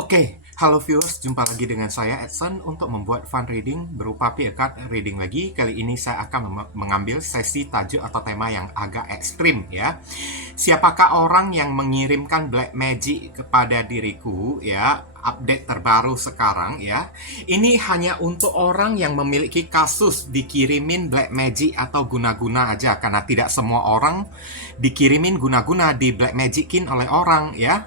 Oke, halo viewers, jumpa lagi dengan saya Edson untuk membuat fun reading berupa PA card reading lagi. Kali ini saya akan mengambil sesi tajuk atau tema yang agak ekstrim ya. Siapakah orang yang mengirimkan black magic kepada diriku ya? Update terbaru sekarang ya. Ini hanya untuk orang yang memiliki kasus dikirimin black magic atau guna-guna aja, karena tidak semua orang dikirimin guna-guna di black magicin oleh orang ya.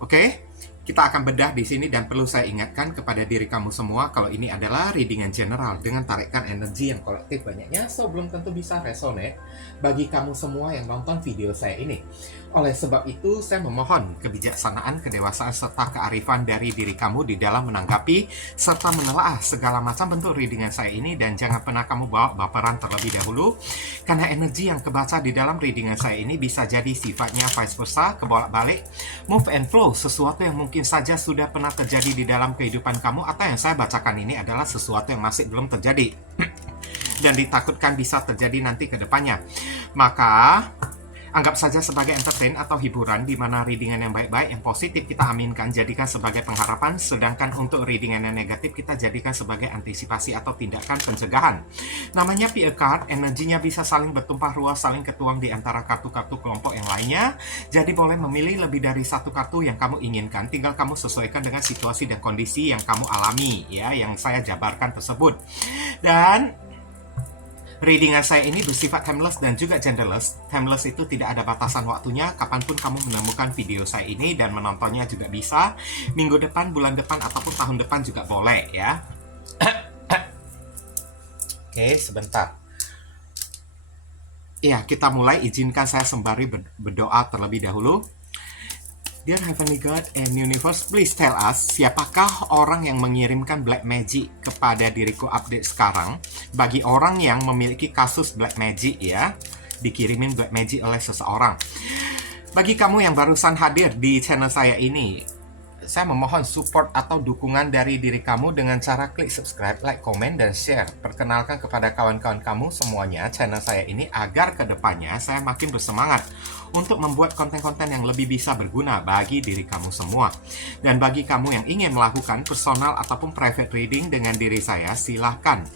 Oke? Kita akan bedah di sini dan perlu saya ingatkan kepada diri kamu semua kalau ini adalah readingan general dengan tarikan energi yang kolektif banyaknya, so belum tentu bisa resonate bagi kamu semua yang nonton video saya ini. Oleh sebab itu, saya memohon kebijaksanaan, kedewasaan, serta kearifan dari diri kamu di dalam menanggapi serta menelaah segala macam bentuk readingan saya ini, dan jangan pernah kamu bawa baperan terlebih dahulu, karena energi yang kebaca di dalam readingan saya ini bisa jadi sifatnya vice versa, kebolak-balik, move and flow, sesuatu yang mungkin saja sudah pernah terjadi di dalam kehidupan kamu, atau yang saya bacakan ini adalah sesuatu yang masih belum terjadi dan ditakutkan bisa terjadi nanti ke depannya. Maka anggap saja sebagai entertain atau hiburan, di mana readingan yang baik-baik, yang positif kita aminkan, jadikan sebagai pengharapan, sedangkan untuk readingan yang negatif kita jadikan sebagai antisipasi atau tindakan pencegahan. Namanya PA card, energinya bisa saling bertumpah ruah, saling ketuang di antara kartu-kartu kelompok yang lainnya, jadi boleh memilih lebih dari satu kartu yang kamu inginkan, tinggal kamu sesuaikan dengan situasi dan kondisi yang kamu alami, ya, yang saya jabarkan tersebut. Dan readingan saya ini bersifat timeless dan juga genderless. Timeless itu tidak ada batasan waktunya, kapanpun kamu menemukan video saya ini, dan menontonnya juga bisa. Minggu depan, bulan depan, ataupun tahun depan juga boleh ya. Oke, sebentar. Ya, kita mulai. Izinkan saya sembari berdoa terlebih dahulu. Dear Heavenly God and Universe, please tell us, siapakah orang yang mengirimkan black magic kepada diriku update sekarang? Bagi orang yang memiliki kasus black magic ya, dikirimin black magic oleh seseorang. Bagi kamu yang barusan hadir di channel saya ini, saya memohon support atau dukungan dari diri kamu dengan cara klik subscribe, like, komen, dan share. Perkenalkan kepada kawan-kawan kamu semuanya channel saya ini, agar kedepannya saya makin bersemangat untuk membuat konten-konten yang lebih bisa berguna bagi diri kamu semua. Dan bagi kamu yang ingin melakukan personal ataupun private reading dengan diri saya, silahkan.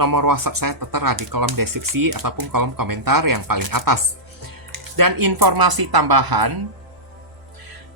Nomor WhatsApp saya tertera di kolom deskripsi ataupun kolom komentar yang paling atas. Dan informasi tambahan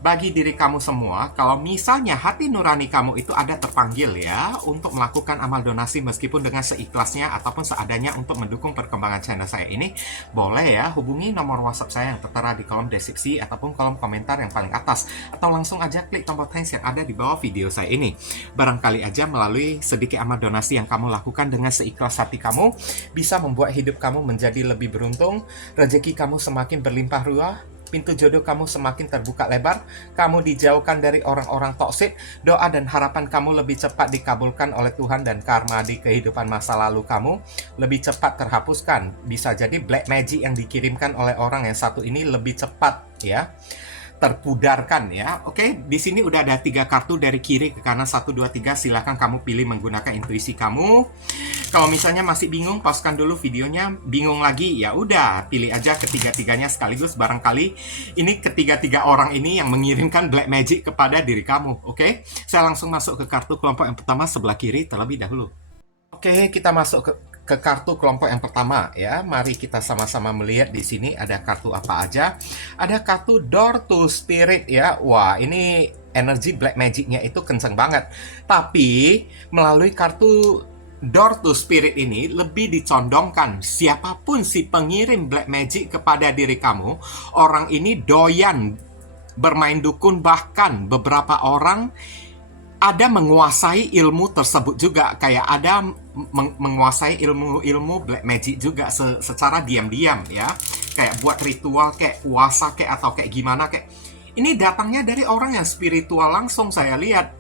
bagi diri kamu semua, kalau misalnya hati nurani kamu itu ada terpanggil ya untuk melakukan amal donasi meskipun dengan seikhlasnya ataupun seadanya untuk mendukung perkembangan channel saya ini, boleh ya hubungi nomor WhatsApp saya yang tertera di kolom deskripsi ataupun kolom komentar yang paling atas, atau langsung aja klik tombol thanks yang ada di bawah video saya ini. Barangkali aja melalui sedikit amal donasi yang kamu lakukan dengan seikhlas hati kamu bisa membuat hidup kamu menjadi lebih beruntung, rezeki kamu semakin berlimpah ruah, pintu jodoh kamu semakin terbuka lebar, kamu dijauhkan dari orang-orang toksik, doa dan harapan kamu lebih cepat dikabulkan oleh Tuhan, dan karma di kehidupan masa lalu kamu lebih cepat terhapuskan. Bisa jadi black magic yang dikirimkan oleh orang yang satu ini lebih cepat ya terpudarkan ya. Oke, di sini udah ada 3 kartu dari kiri ke kanan, 1, 2, 3. Silahkan kamu pilih menggunakan intuisi kamu. Kalau misalnya masih bingung, pauskan dulu videonya. Bingung lagi, ya udah pilih aja ketiga-tiganya sekaligus. Barangkali ini ketiga-tiga orang ini yang mengirimkan black magic kepada diri kamu. Oke, saya langsung masuk ke kartu kelompok yang pertama sebelah kiri terlebih dahulu. Oke, kita masuk ke kartu kelompok yang pertama ya. Mari kita sama-sama melihat di sini ada kartu apa aja. Ada kartu Door to Spirit ya. Wah, ini energi black magicnya itu kenceng banget. Tapi melalui kartu Door to Spirit ini lebih dicondongkan siapapun si pengirim black magic kepada diri kamu, orang ini doyan bermain dukun, bahkan beberapa orang ada menguasai ilmu tersebut juga, kayak ada menguasai ilmu black magic juga secara diam-diam ya, kayak buat ritual kayak puasa kayak atau kayak gimana kayak. Ini datangnya dari orang yang spiritual langsung saya lihat.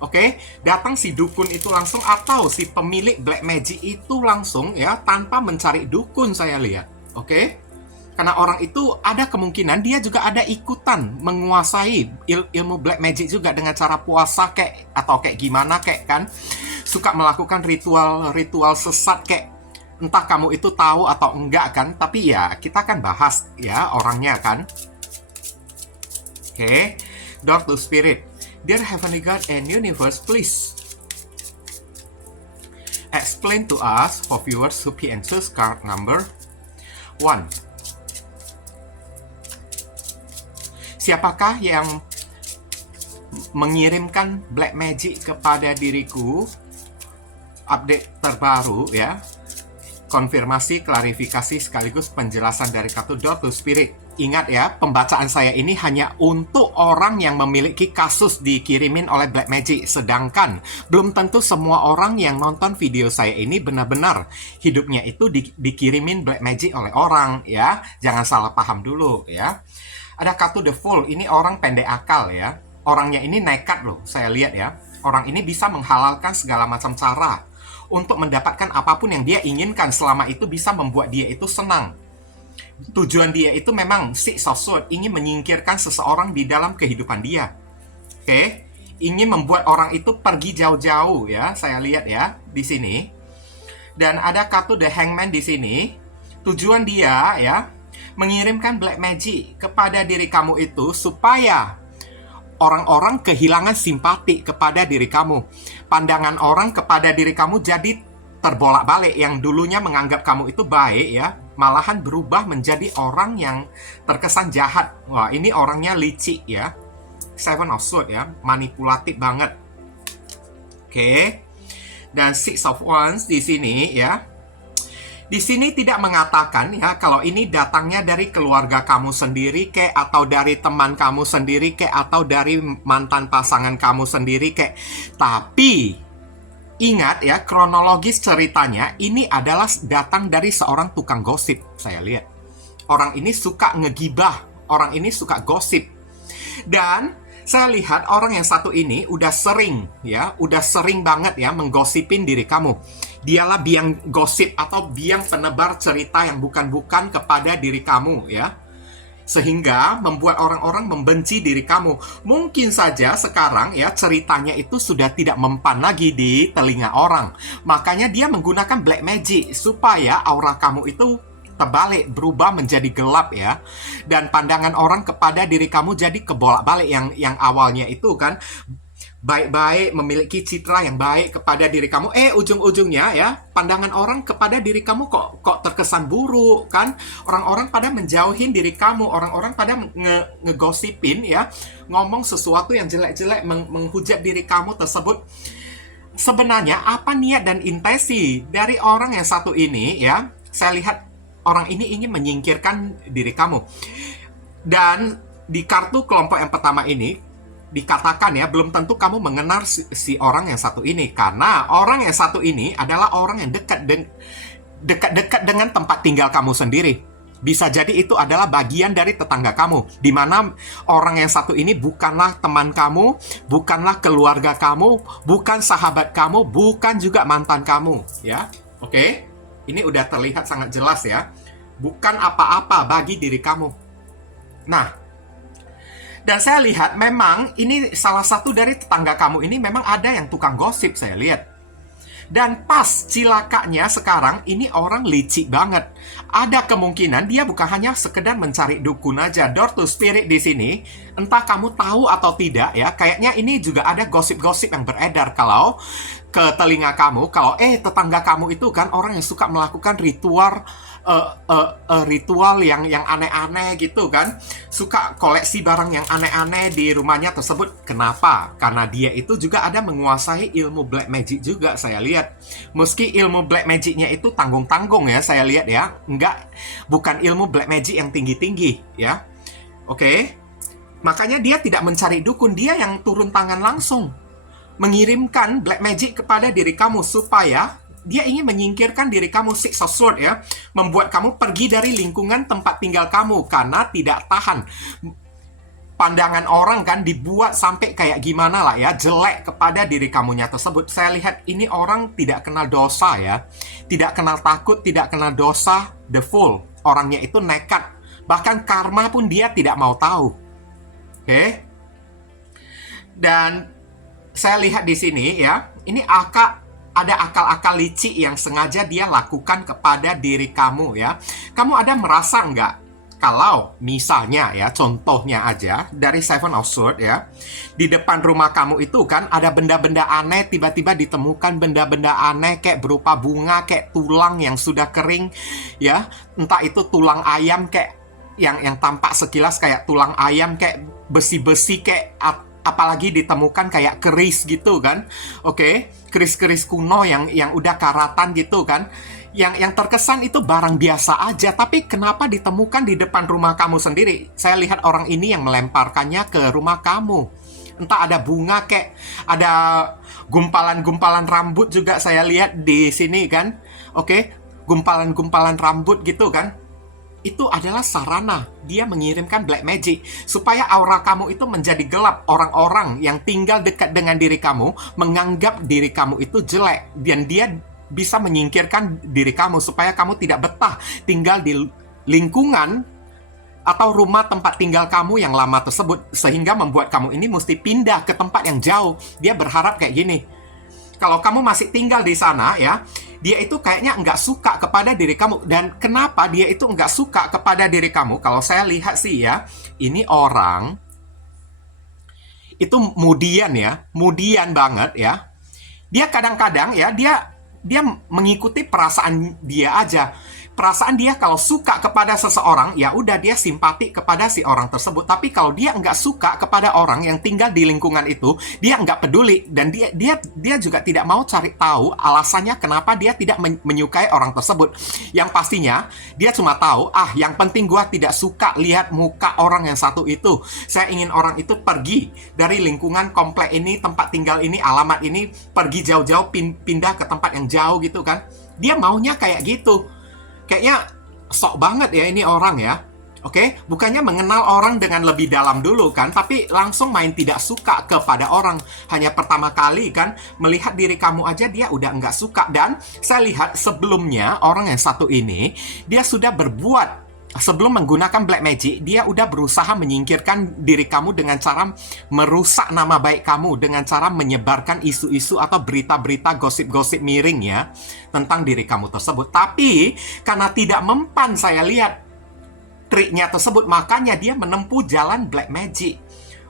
Oke, datang si dukun itu langsung, atau si pemilik black magic itu langsung ya, tanpa mencari dukun saya lihat. Oke. Karena orang itu ada kemungkinan dia juga ada ikutan menguasai ilmu black magic juga dengan cara puasa kayak atau kayak gimana kayak kan. Suka melakukan ritual sesat kayak, entah kamu itu tahu atau enggak kan. Tapi ya kita kan bahas ya orangnya kan. Oke, Door to Spirit. Dear Heavenly God and Universe, please explain to us for viewers who answers card number 1. Siapakah yang mengirimkan black magic kepada diriku? Update terbaru ya. Konfirmasi, klarifikasi sekaligus penjelasan dari kartu Door to Spirit. Ingat ya, pembacaan saya ini hanya untuk orang yang memiliki kasus dikirimin oleh black magic. Sedangkan belum tentu semua orang yang nonton video saya ini benar-benar hidupnya itu dikirimin black magic oleh orang ya. Jangan salah paham dulu ya. Ada kartu The Fool, ini orang pendek akal ya. Orangnya ini nekat loh, saya lihat ya. Orang ini bisa menghalalkan segala macam cara untuk mendapatkan apapun yang dia inginkan selama itu bisa membuat dia itu senang. Tujuan dia itu memang Six of Swords, ingin menyingkirkan seseorang di dalam kehidupan dia. Oke, ingin membuat orang itu pergi jauh-jauh ya, saya lihat ya di sini. Dan ada kartu The Hangman di sini. Tujuan dia ya mengirimkan black magic kepada diri kamu itu supaya orang-orang kehilangan simpati kepada diri kamu. Pandangan orang kepada diri kamu jadi terbolak-balik. Yang dulunya menganggap kamu itu baik ya, malahan berubah menjadi orang yang terkesan jahat. Wah, ini orangnya licik ya. Seven of Swords ya, manipulatif banget. Oke. Dan Six of Wands di sini ya. Di sini tidak mengatakan ya kalau ini datangnya dari keluarga kamu sendiri kek, atau dari teman kamu sendiri kek, atau dari mantan pasangan kamu sendiri kek. Tapi ingat ya, kronologis ceritanya ini adalah datang dari seorang tukang gosip. Saya lihat orang ini suka ngegibah, orang ini suka gosip. Dan saya lihat orang yang satu ini udah sering banget ya menggosipin diri kamu. Dialah biang gosip atau biang penebar cerita yang bukan-bukan kepada diri kamu ya. Sehingga membuat orang-orang membenci diri kamu. Mungkin saja sekarang ya ceritanya itu sudah tidak mempan lagi di telinga orang. Makanya dia menggunakan black magic supaya aura kamu itu terbalik, berubah menjadi gelap ya. Dan pandangan orang kepada diri kamu jadi kebolak-balik. Yang awalnya itu kan baik-baik, memiliki citra yang baik kepada diri kamu. Ujung-ujungnya ya, pandangan orang kepada diri kamu kok terkesan buruk kan. Orang-orang pada menjauhin diri kamu, orang-orang pada ngegosipin ya, ngomong sesuatu yang jelek-jelek, menghujat diri kamu tersebut. Sebenarnya apa niat dan intensi dari orang yang satu ini ya? Saya lihat orang ini ingin menyingkirkan diri kamu. Dan di kartu kelompok yang pertama ini dikatakan ya, belum tentu kamu mengenal si orang yang satu ini. Karena orang yang satu ini adalah orang yang dekat dengan tempat tinggal kamu sendiri. Bisa jadi itu adalah bagian dari tetangga kamu, di mana orang yang satu ini bukanlah teman kamu, bukanlah keluarga kamu, bukan sahabat kamu, bukan juga mantan kamu ya. Oke? Ini udah terlihat sangat jelas ya. Bukan apa-apa bagi diri kamu. Nah, dan saya lihat memang ini salah satu dari tetangga kamu ini memang ada yang tukang gosip, saya lihat. Dan pas cilakanya sekarang ini orang licik banget. Ada kemungkinan dia bukan hanya sekedar mencari dukun aja. Door to Spirit di sini, entah kamu tahu atau tidak ya, kayaknya ini juga ada gosip-gosip yang beredar kalau ke telinga kamu, kalau tetangga kamu itu kan orang yang suka melakukan ritual yang aneh-aneh gitu kan, suka koleksi barang yang aneh-aneh di rumahnya tersebut. Kenapa? Karena dia itu juga ada menguasai ilmu black magic juga, saya lihat. Meski ilmu black magicnya itu tanggung-tanggung ya, saya lihat ya, bukan ilmu black magic yang tinggi-tinggi ya. Oke. Makanya dia tidak mencari dukun, dia yang turun tangan langsung mengirimkan black magic kepada diri kamu supaya dia ingin menyingkirkan diri kamu. Six of Swords ya, membuat kamu pergi dari lingkungan tempat tinggal kamu karena tidak tahan. Pandangan orang kan dibuat sampai kayak gimana lah ya, jelek kepada diri kamunya tersebut. Saya lihat ini orang tidak kenal dosa ya, tidak kenal takut, tidak kenal dosa. The Fool, orangnya itu nekat, bahkan karma pun dia tidak mau tahu. Oke. Dan saya lihat di sini ya, ini ada akal-akal licik yang sengaja dia lakukan kepada diri kamu ya. Kamu ada merasa nggak Kalau misalnya ya, contohnya aja dari Seven of Swords ya, di depan rumah kamu itu kan ada benda-benda aneh, tiba-tiba ditemukan benda-benda aneh kayak berupa bunga, kayak tulang yang sudah kering ya, entah itu tulang ayam kayak yang tampak sekilas kayak tulang ayam, kayak besi-besi, kayak apalagi ditemukan kayak keris gitu kan. Oke, keris-keris kuno yang udah karatan gitu kan. Yang terkesan itu barang biasa aja, tapi kenapa ditemukan di depan rumah kamu sendiri? Saya lihat orang ini yang melemparkannya ke rumah kamu. Entah ada bunga kayak ada gumpalan-gumpalan rambut juga saya lihat di sini kan. Oke, gumpalan-gumpalan rambut gitu kan. Itu adalah sarana dia mengirimkan black magic supaya aura kamu itu menjadi gelap. Orang-orang yang tinggal dekat dengan diri kamu menganggap diri kamu itu jelek, dan dia bisa menyingkirkan diri kamu supaya kamu tidak betah tinggal di lingkungan atau rumah tempat tinggal kamu yang lama tersebut, sehingga membuat kamu ini mesti pindah ke tempat yang jauh. Dia berharap kayak gini, kalau kamu masih tinggal di sana ya, dia itu kayaknya nggak suka kepada diri kamu. Dan kenapa dia itu nggak suka kepada diri kamu? Kalau saya lihat sih ya, ini orang itu mudian banget ya. Dia kadang-kadang ya, dia mengikuti perasaan dia aja. Perasaan dia kalau suka kepada seseorang, ya udah dia simpati kepada si orang tersebut. Tapi kalau dia nggak suka kepada orang yang tinggal di lingkungan itu, dia nggak peduli. Dan dia juga tidak mau cari tahu alasannya kenapa dia tidak menyukai orang tersebut. Yang pastinya, dia cuma tahu, yang penting gua tidak suka lihat muka orang yang satu itu. Saya ingin orang itu pergi dari lingkungan komplek ini, tempat tinggal ini, alamat ini, pergi jauh-jauh, pindah ke tempat yang jauh gitu kan. Dia maunya kayak gitu. Kayaknya sok banget ya ini orang ya. Oke, bukannya mengenal orang dengan lebih dalam dulu kan, tapi langsung main tidak suka kepada orang. Hanya pertama kali kan, melihat diri kamu aja dia udah nggak suka. Dan saya lihat sebelumnya orang yang satu ini, dia sudah berbuat, sebelum menggunakan black magic, dia udah berusaha menyingkirkan diri kamu dengan cara merusak nama baik kamu, dengan cara menyebarkan isu-isu atau berita-berita gosip-gosip miring ya, tentang diri kamu tersebut. Tapi karena tidak mempan saya lihat triknya tersebut, makanya dia menempuh jalan black magic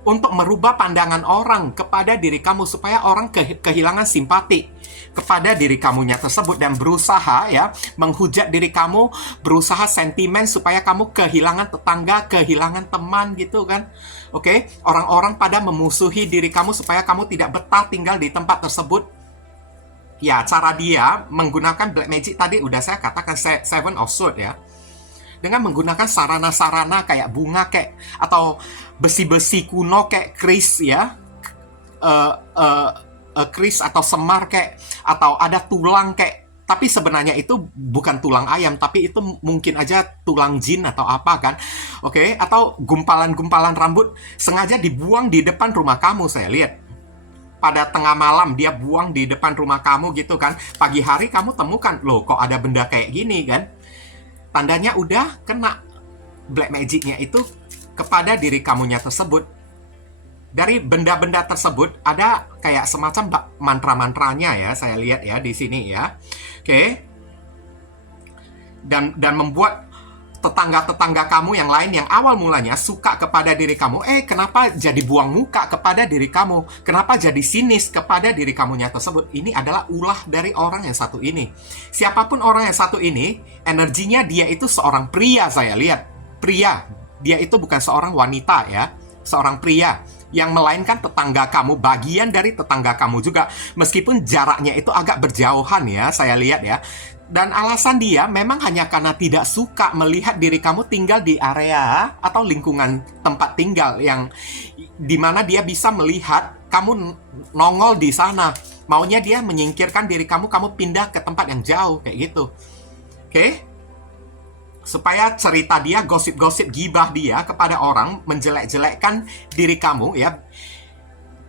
untuk merubah pandangan orang kepada diri kamu, supaya orang kehilangan simpati kepada diri kamunya tersebut, dan berusaha ya menghujat diri kamu, berusaha sentimen supaya kamu kehilangan tetangga, kehilangan teman gitu kan. Oke, orang-orang pada memusuhi diri kamu supaya kamu tidak betah tinggal di tempat tersebut. Ya, cara dia menggunakan black magic tadi udah saya katakan, Seven of Swords ya. Dengan menggunakan sarana-sarana kayak bunga kayak, atau besi-besi kuno kayak keris ya, keris atau semar kayak, atau ada tulang kayak, tapi sebenarnya itu bukan tulang ayam, tapi itu mungkin aja tulang jin atau apa kan. Oke, atau gumpalan-gumpalan rambut sengaja dibuang di depan rumah kamu. Saya lihat pada tengah malam dia buang di depan rumah kamu gitu kan. Pagi hari kamu temukan, loh kok ada benda kayak gini kan. Tandanya udah kena black magic-nya itu kepada diri kamunya tersebut. Dari benda-benda tersebut ada kayak semacam mantra-mantranya ya, saya lihat ya di sini ya. Oke. Dan membuat tetangga-tetangga kamu yang lain yang awal mulanya suka kepada diri kamu, kenapa jadi buang muka kepada diri kamu? Kenapa jadi sinis kepada diri kamunya tersebut? Ini adalah ulah dari orang yang satu ini. Siapapun orang yang satu ini, energinya dia itu seorang pria, saya lihat. Pria. Dia itu bukan seorang wanita ya. Seorang pria. Yang melainkan tetangga kamu, bagian dari tetangga kamu juga. Meskipun jaraknya itu agak berjauhan ya, saya lihat ya. Dan alasan dia memang hanya karena tidak suka melihat diri kamu tinggal di area atau lingkungan tempat tinggal yang dimana dia bisa melihat kamu nongol di sana. Maunya dia menyingkirkan diri kamu, kamu pindah ke tempat yang jauh kayak gitu. Oke? Supaya cerita dia, gosip-gosip gibah dia kepada orang, menjelek-jelekkan diri kamu ya,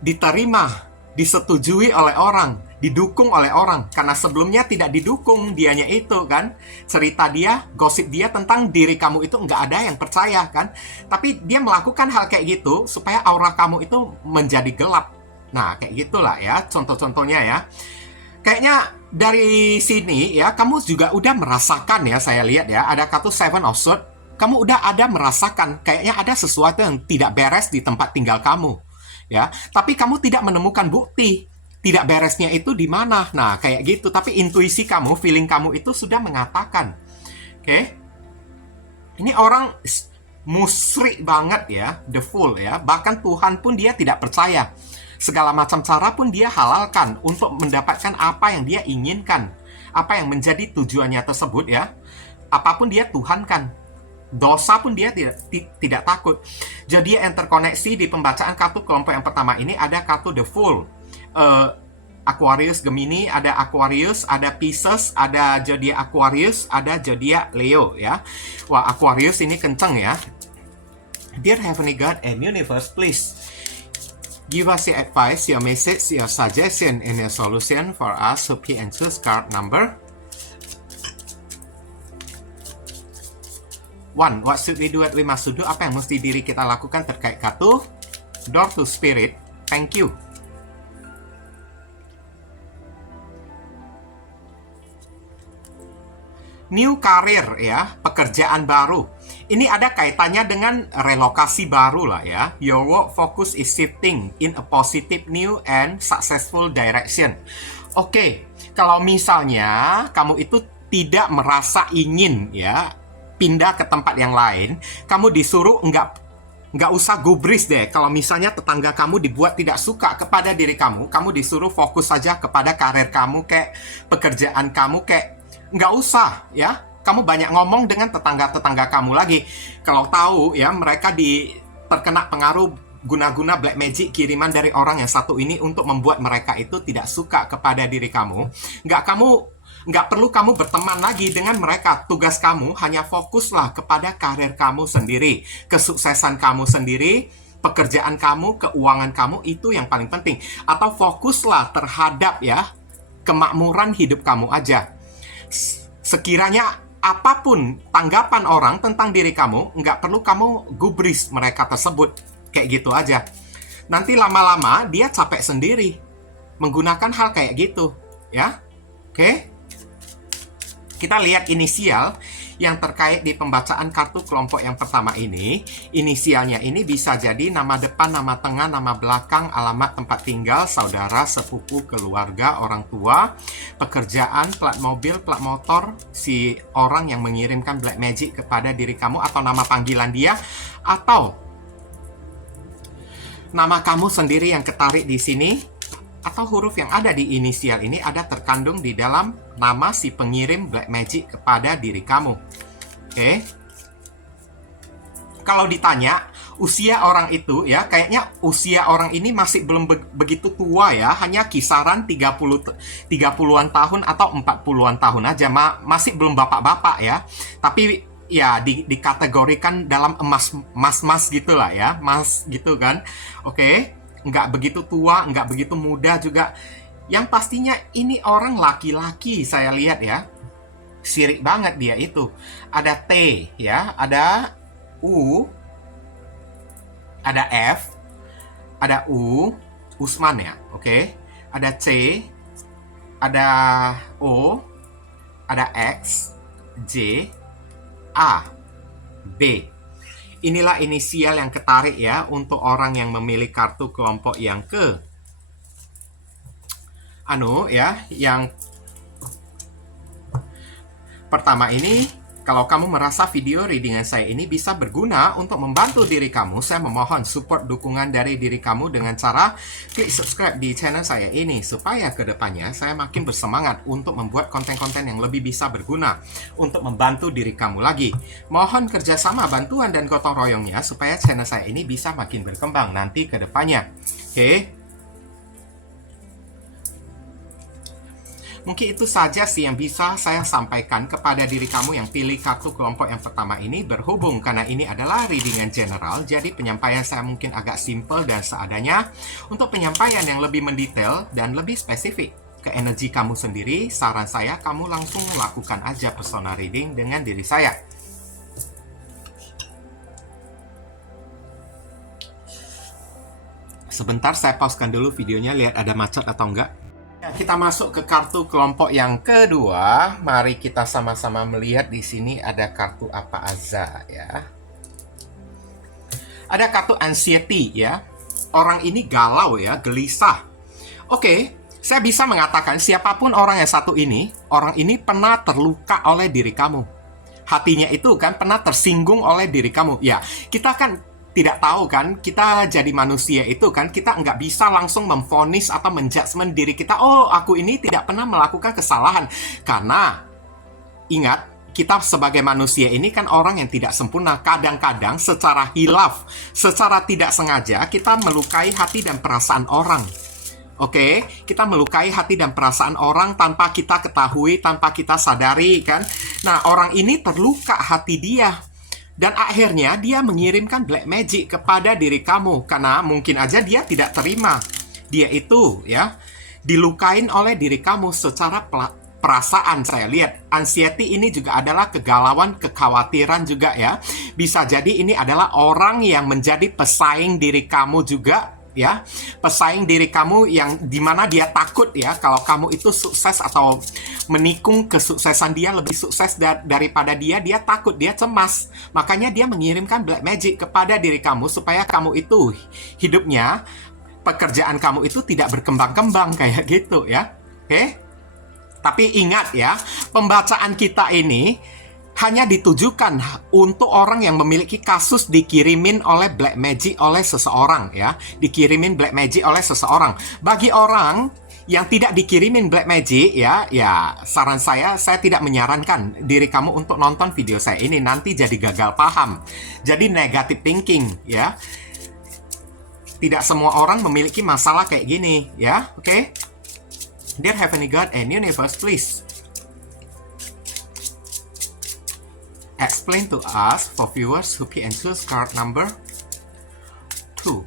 diterima, disetujui oleh orang, didukung oleh orang. Karena sebelumnya tidak didukung dianya itu kan. Cerita dia, gosip dia tentang diri kamu itu nggak ada yang percaya kan. Tapi dia melakukan hal kayak gitu supaya aura kamu itu menjadi gelap. Nah kayak gitulah ya contoh-contohnya ya. Kayaknya dari sini ya kamu juga udah merasakan ya, saya lihat ya, ada kartu Seven of Swords. kamu udah ada merasakan kayaknya ada sesuatu yang tidak beres di tempat tinggal kamu, ya. Tapi kamu tidak menemukan bukti tidak beresnya itu di mana. Nah, kayak gitu. Tapi intuisi kamu, feeling kamu itu sudah mengatakan, oke? Ini orang musyrik banget ya, the fool ya. Bahkan Tuhan pun dia tidak percaya. Segala macam cara pun dia halalkan untuk mendapatkan apa yang dia inginkan, apa yang menjadi tujuannya tersebut ya. Apapun dia tuhankan. Dosa pun dia tidak takut. Jadi yang terkoneksi di pembacaan kartu kelompok yang pertama ini ada kartu The Fool, Aquarius Gemini, ada Aquarius, ada Pisces, ada zodiak Aquarius, ada zodiak Leo ya. Wah, Aquarius ini kenceng ya. Dear Heavenly God and Universe, please give us your advice, your message, your suggestion, and your solution for us who pick and choose card number 1. What should we do, what we must do? Apa yang mesti diri kita lakukan terkait kartu Door to Spirit. Thank you. New career ya, pekerjaan baru. Ini ada kaitannya dengan relokasi baru lah ya. Your work focus is shifting in a positive, new, and successful direction. Oke, kalau misalnya kamu itu tidak merasa ingin ya pindah ke tempat yang lain, kamu disuruh nggak usah gubris deh. Kalau misalnya tetangga kamu dibuat tidak suka kepada diri kamu disuruh fokus saja kepada karir kamu, kayak pekerjaan kamu, kayak nggak usah ya. Kamu banyak ngomong dengan tetangga-tetangga kamu lagi. Kalau tahu ya mereka terkena pengaruh guna-guna black magic kiriman dari orang yang satu ini untuk membuat mereka itu tidak suka kepada diri kamu, nggak perlu kamu berteman lagi dengan mereka. Tugas kamu hanya fokuslah kepada karir kamu sendiri, kesuksesan kamu sendiri, pekerjaan kamu, keuangan kamu, itu yang paling penting. Atau fokuslah terhadap ya kemakmuran hidup kamu aja. Sekiranya apapun tanggapan orang tentang diri kamu, nggak perlu kamu gubris mereka tersebut. Kayak gitu aja. Nanti lama-lama dia capek sendiri menggunakan hal kayak gitu ya. Oke? Kita lihat inisial yang terkait di pembacaan kartu kelompok yang pertama ini. Inisialnya ini bisa jadi nama depan, nama tengah, nama belakang, alamat tempat tinggal, saudara, sepupu, keluarga, orang tua, pekerjaan, plat mobil, plat motor, si orang yang mengirimkan black magic kepada diri kamu, atau nama panggilan dia, atau nama kamu sendiri yang ketarik di sini, atau huruf yang ada di inisial ini ada terkandung di dalam nama si pengirim black magic kepada diri kamu. Oke. Kalau ditanya usia orang itu ya, kayaknya usia orang ini masih belum begitu tua ya, hanya kisaran 30-an tahun atau 40-an tahun aja, masih belum bapak-bapak ya. Tapi ya dikategorikan dalam mas gitulah ya, mas gitu kan. Oke. Nggak begitu tua, nggak begitu muda juga. Yang pastinya ini orang laki-laki, saya lihat ya. Sirik banget dia itu. Ada T ya, ada U, ada F, ada U, Usman ya, oke. Ada C, ada O, ada X, J, A, B. Inilah inisial yang ketarik ya untuk orang yang memilih kartu kelompok yang yang pertama ini. Kalau kamu merasa video readingan saya ini bisa berguna untuk membantu diri kamu, saya memohon support dukungan dari diri kamu dengan cara klik subscribe di channel saya ini, supaya kedepannya saya makin bersemangat untuk membuat konten-konten yang lebih bisa berguna untuk membantu diri kamu lagi. Mohon kerjasama, bantuan, dan gotong royongnya supaya channel saya ini bisa makin berkembang nanti kedepannya. Oke. Mungkin itu saja sih yang bisa saya sampaikan kepada diri kamu yang pilih kartu kelompok yang pertama ini. Berhubung karena ini adalah readingan general, jadi penyampaian saya mungkin agak simple dan seadanya. Untuk penyampaian yang lebih mendetail dan lebih spesifik ke energi kamu sendiri, saran saya kamu langsung lakukan aja personal reading dengan diri saya. Sebentar saya pausekan dulu videonya, lihat ada macet atau enggak. Ya, kita masuk ke kartu kelompok yang kedua. Mari kita sama-sama melihat di sini ada kartu apa aja ya. Ada kartu anxiety ya. Orang ini galau ya, gelisah. Oke, saya bisa mengatakan siapapun orang yang satu ini, orang ini pernah terluka oleh diri kamu. Hatinya itu kan pernah tersinggung oleh diri kamu. Ya, kita kan tidak tahu kan, kita jadi manusia itu kan, kita nggak bisa langsung memvonis atau menjudgment diri kita, oh aku ini tidak pernah melakukan kesalahan. Karena, ingat, kita sebagai manusia ini kan orang yang tidak sempurna. Kadang-kadang secara hilaf, secara tidak sengaja, kita melukai hati dan perasaan orang. Oke, kita melukai hati dan perasaan orang tanpa kita ketahui, tanpa kita sadari kan. Nah, orang ini terluka hati dia. Dan akhirnya dia mengirimkan black magic kepada diri kamu. Karena mungkin aja dia tidak terima. Dia itu ya dilukain oleh diri kamu secara perasaan. Saya lihat anxiety ini juga adalah kegalauan, kekhawatiran juga ya. Bisa jadi ini adalah orang yang menjadi pesaing diri kamu juga ya, pesaing diri kamu yang dimana dia takut ya kalau kamu itu sukses atau menikung kesuksesan dia lebih sukses daripada dia takut, dia cemas, makanya dia mengirimkan black magic kepada diri kamu supaya kamu itu hidupnya, pekerjaan kamu itu tidak berkembang-kembang kayak gitu ya. Oke? Tapi ingat ya, pembacaan kita ini hanya ditujukan untuk orang yang memiliki kasus dikirimin oleh black magic oleh seseorang ya. Dikirimin black magic oleh seseorang. Bagi orang yang tidak dikirimin black magic ya saran saya tidak menyarankan diri kamu untuk nonton video saya ini, nanti jadi gagal paham. Jadi negative thinking ya. Tidak semua orang memiliki masalah kayak gini ya. Oke? Dear Heavenly God and Universe, please explain to us for viewers who pick and choose card number 2.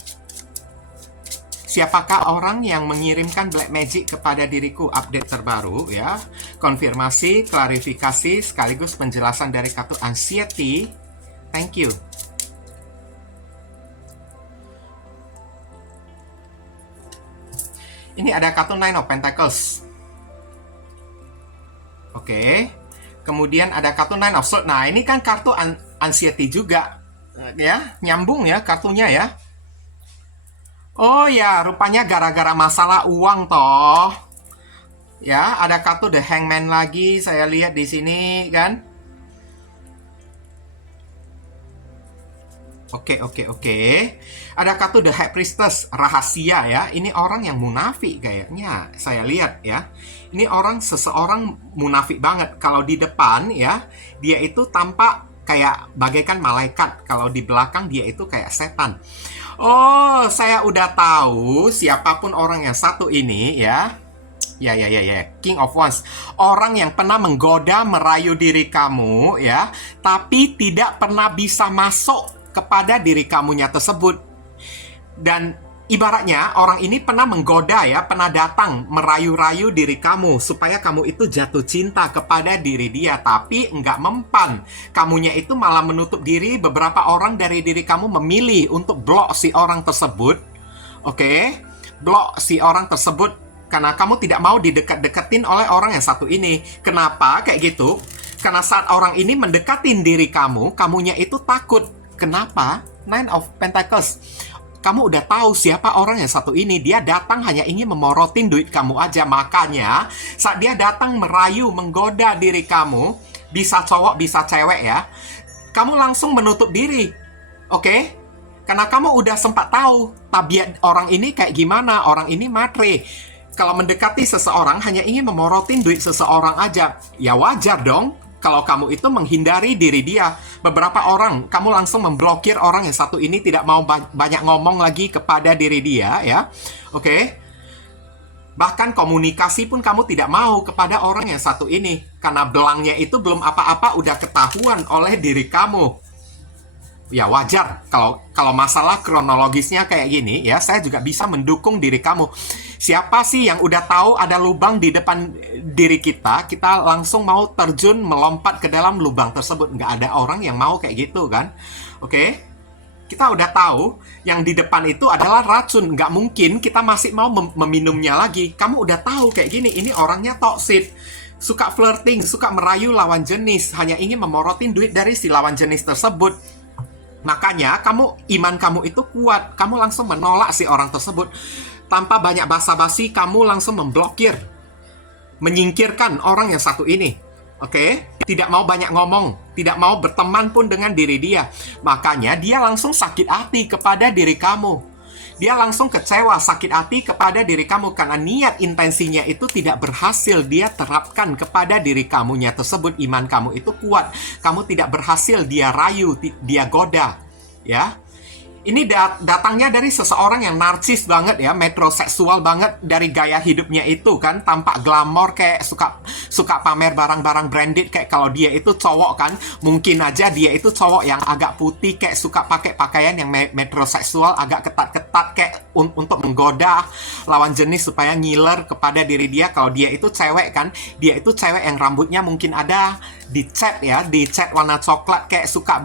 Siapakah orang yang mengirimkan black magic kepada diriku? Update terbaru ya. Konfirmasi, klarifikasi, sekaligus penjelasan dari kartu anxiety. Thank you. Ini ada kartu Nine of Pentacles. Oke. Kemudian ada kartu Nine of Swords. Nah, ini kan kartu anxiety juga. Ya, nyambung ya kartunya ya. Oh ya, rupanya gara-gara masalah uang toh. Ya, ada kartu The Hangman lagi, saya lihat di sini kan. Oke. Ada kartu The High Priestess, rahasia ya. Ini orang yang munafik kayaknya, saya lihat ya. Ini seseorang munafik banget. Kalau di depan ya, dia itu tampak kayak bagaikan malaikat. Kalau di belakang dia itu kayak setan. Oh, saya udah tahu siapapun orang yang satu ini ya. Ya, King of Wands. Orang yang pernah menggoda, merayu diri kamu ya, tapi tidak pernah bisa masuk kepada diri kamunya tersebut. Dan ibaratnya orang ini pernah menggoda ya, pernah datang merayu-rayu diri kamu supaya kamu itu jatuh cinta kepada diri dia, tapi nggak mempan. Kamunya itu malah menutup diri. Beberapa orang dari diri kamu memilih untuk blok si orang tersebut. Oke? Blok si orang tersebut karena kamu tidak mau didekat-deketin oleh orang yang satu ini. Kenapa kayak gitu? Karena saat orang ini mendekatin diri kamu, kamunya itu takut. Kenapa? Nine of Pentacles. Kamu udah tahu siapa orang yang satu ini. Dia datang hanya ingin memorotin duit kamu aja. Makanya saat dia datang merayu, menggoda diri kamu, bisa cowok, bisa cewek ya, kamu langsung menutup diri. Oke? Karena kamu udah sempat tahu tabiat orang ini kayak gimana. Orang ini matre. Kalau mendekati seseorang hanya ingin memorotin duit seseorang aja, ya wajar dong kalau kamu itu menghindari diri dia. Beberapa orang, kamu langsung memblokir orang yang satu ini, tidak mau banyak ngomong lagi kepada diri dia, ya. Oke? Bahkan komunikasi pun kamu tidak mau kepada orang yang satu ini. Karena belangnya itu belum apa-apa, udah ketahuan oleh diri kamu. Ya wajar, kalau masalah kronologisnya kayak gini, ya saya juga bisa mendukung diri kamu. Siapa sih yang udah tahu ada lubang di depan diri kita, kita langsung mau terjun, melompat ke dalam lubang tersebut. Nggak ada orang yang mau kayak gitu kan. Oke? Kita udah tahu yang di depan itu adalah racun. Nggak mungkin kita masih mau meminumnya lagi. Kamu udah tahu kayak gini, ini orangnya toxic. Suka flirting, suka merayu lawan jenis, hanya ingin memorotin duit dari si lawan jenis tersebut. Makanya iman kamu itu kuat. Kamu langsung menolak si orang tersebut. Tanpa banyak basa-basi, kamu langsung memblokir, menyingkirkan orang yang satu ini. Oke? Tidak mau banyak ngomong, tidak mau berteman pun dengan diri dia. Makanya dia langsung sakit hati kepada diri kamu. Dia langsung kecewa, sakit hati kepada diri kamu karena niat intensinya itu tidak berhasil dia terapkan kepada diri kamunya tersebut. Iman kamu itu kuat. Kamu tidak berhasil dia rayu, dia goda. Ya. Ini datangnya dari seseorang yang narsis banget ya, metroseksual banget dari gaya hidupnya itu kan, tampak glamor kayak suka pamer barang-barang branded kayak kalau dia itu cowok kan, mungkin aja dia itu cowok yang agak putih kayak suka pakai pakaian yang metroseksual agak ketat-ketat kayak untuk menggoda lawan jenis supaya ngiler kepada diri dia. Kalau dia itu cewek kan, dia itu cewek yang rambutnya mungkin ada dicat ya, dicat warna coklat kayak suka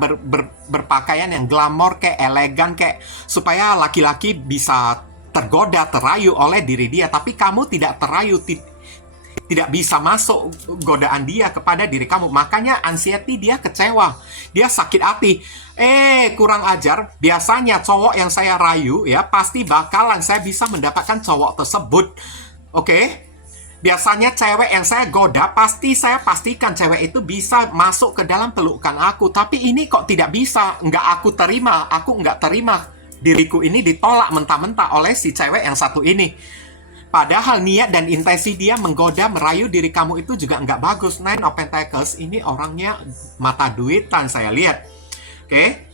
berpakaian yang glamor kayak elegan kayak supaya laki-laki bisa tergoda, terayu oleh diri dia. Tapi kamu tidak terayu, tidak bisa masuk godaan dia kepada diri kamu. Makanya anxiety, dia kecewa, dia sakit hati. Kurang ajar. Biasanya cowok yang saya rayu ya, pasti bakalan saya bisa mendapatkan cowok tersebut. Oke? Biasanya cewek yang saya goda, pasti saya pastikan cewek itu bisa masuk ke dalam pelukan aku. Tapi ini kok tidak bisa, nggak aku terima. Aku nggak terima diriku ini ditolak mentah-mentah oleh si cewek yang satu ini. Padahal niat dan intensi dia menggoda, merayu diri kamu itu juga nggak bagus. Nine of Pentacles ini orangnya mata duitan saya lihat. Oke?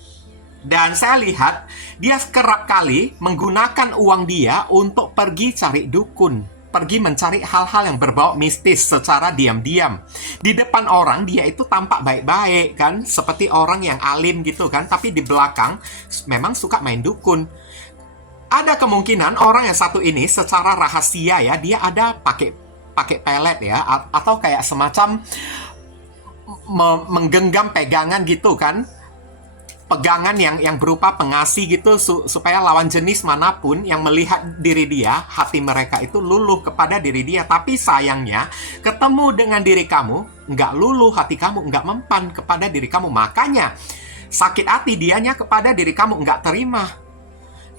Dan saya lihat dia kerap kali menggunakan uang dia untuk pergi cari dukun, pergi mencari hal-hal yang berbau mistis secara diam-diam. Di depan orang dia itu tampak baik-baik kan, seperti orang yang alim gitu kan, tapi di belakang memang suka main dukun. Ada kemungkinan orang yang satu ini secara rahasia ya, dia ada pakai pelet ya, atau kayak semacam menggenggam pegangan gitu kan, pegangan yang berupa pengasih gitu supaya lawan jenis manapun yang melihat diri dia, hati mereka itu luluh kepada diri dia. Tapi sayangnya ketemu dengan diri kamu nggak luluh, hati kamu nggak mempan kepada diri kamu. Makanya sakit hati dianya kepada diri kamu, nggak terima.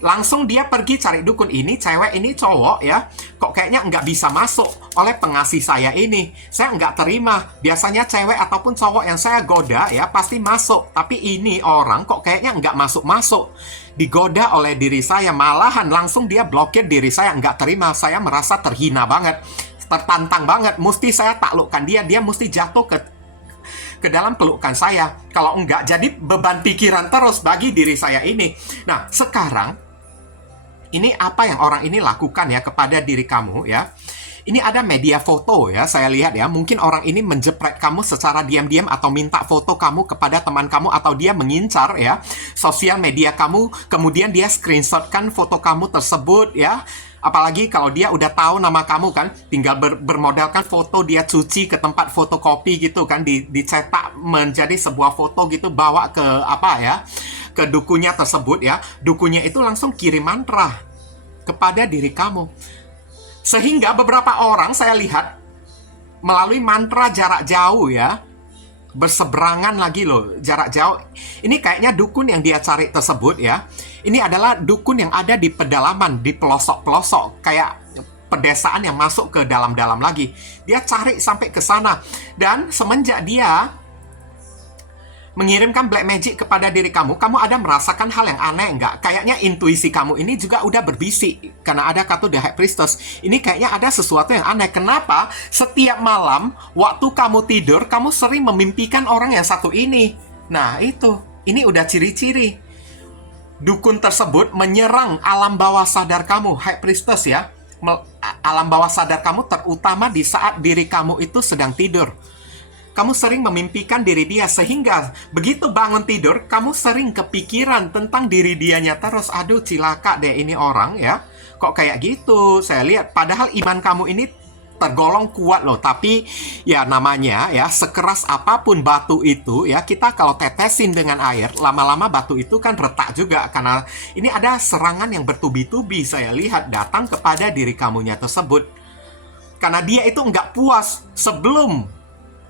Langsung dia pergi cari dukun. Ini cewek, ini cowok ya, kok kayaknya nggak bisa masuk oleh pengasih saya ini. Saya nggak terima. Biasanya cewek ataupun cowok yang saya goda ya pasti masuk. Tapi ini orang kok kayaknya nggak masuk-masuk. Digoda oleh diri saya. Malahan langsung dia blokir diri saya. Nggak terima. Saya merasa terhina banget. Tertantang banget. Mesti saya taklukkan dia. Dia mesti jatuh ke dalam pelukan saya. Kalau enggak, jadi beban pikiran terus bagi diri saya ini. Nah, sekarang ini apa yang orang ini lakukan ya kepada diri kamu ya. Ini ada media foto ya, saya lihat ya. Mungkin orang ini menjepret kamu secara diam-diam atau minta foto kamu kepada teman kamu, atau dia mengincar ya sosial media kamu, kemudian dia screenshotkan foto kamu tersebut ya. Apalagi kalau dia udah tahu nama kamu kan, tinggal bermodalkan foto dia cuci ke tempat fotokopi gitu kan, dicetak menjadi sebuah foto gitu, bawa ke apa ya, ke dukunya tersebut ya. Dukunya itu langsung kirim mantra kepada diri kamu. Sehingga beberapa orang saya lihat melalui mantra jarak jauh ya, berseberangan lagi loh, jarak jauh. Ini kayaknya dukun yang dia cari tersebut ya. Ini adalah dukun yang ada di pedalaman, di pelosok-pelosok, kayak pedesaan yang masuk ke dalam-dalam lagi. Dia cari sampai ke sana. Dan semenjak dia mengirimkan black magic kepada diri kamu, kamu ada merasakan hal yang aneh nggak? Kayaknya intuisi kamu ini juga udah berbisik. Karena ada kartu The High Priestess. Ini kayaknya ada sesuatu yang aneh. Kenapa setiap malam waktu kamu tidur, kamu sering memimpikan orang yang satu ini? Nah itu, ini udah ciri-ciri. Dukun tersebut menyerang alam bawah sadar kamu, High Priestess ya. Alam bawah sadar kamu terutama di saat diri kamu itu sedang tidur. Kamu sering memimpikan diri dia, sehingga begitu bangun tidur, kamu sering kepikiran tentang diri dianya terus. Aduh, cilaka deh ini orang ya. Kok kayak gitu? Saya lihat, padahal iman kamu ini tergolong kuat loh. Tapi ya namanya ya, sekeras apapun batu itu ya, kita kalau tetesin dengan air, lama-lama batu itu kan retak juga. Karena ini ada serangan yang bertubi-tubi saya lihat datang kepada diri kamunya tersebut. Karena dia itu nggak puas sebelum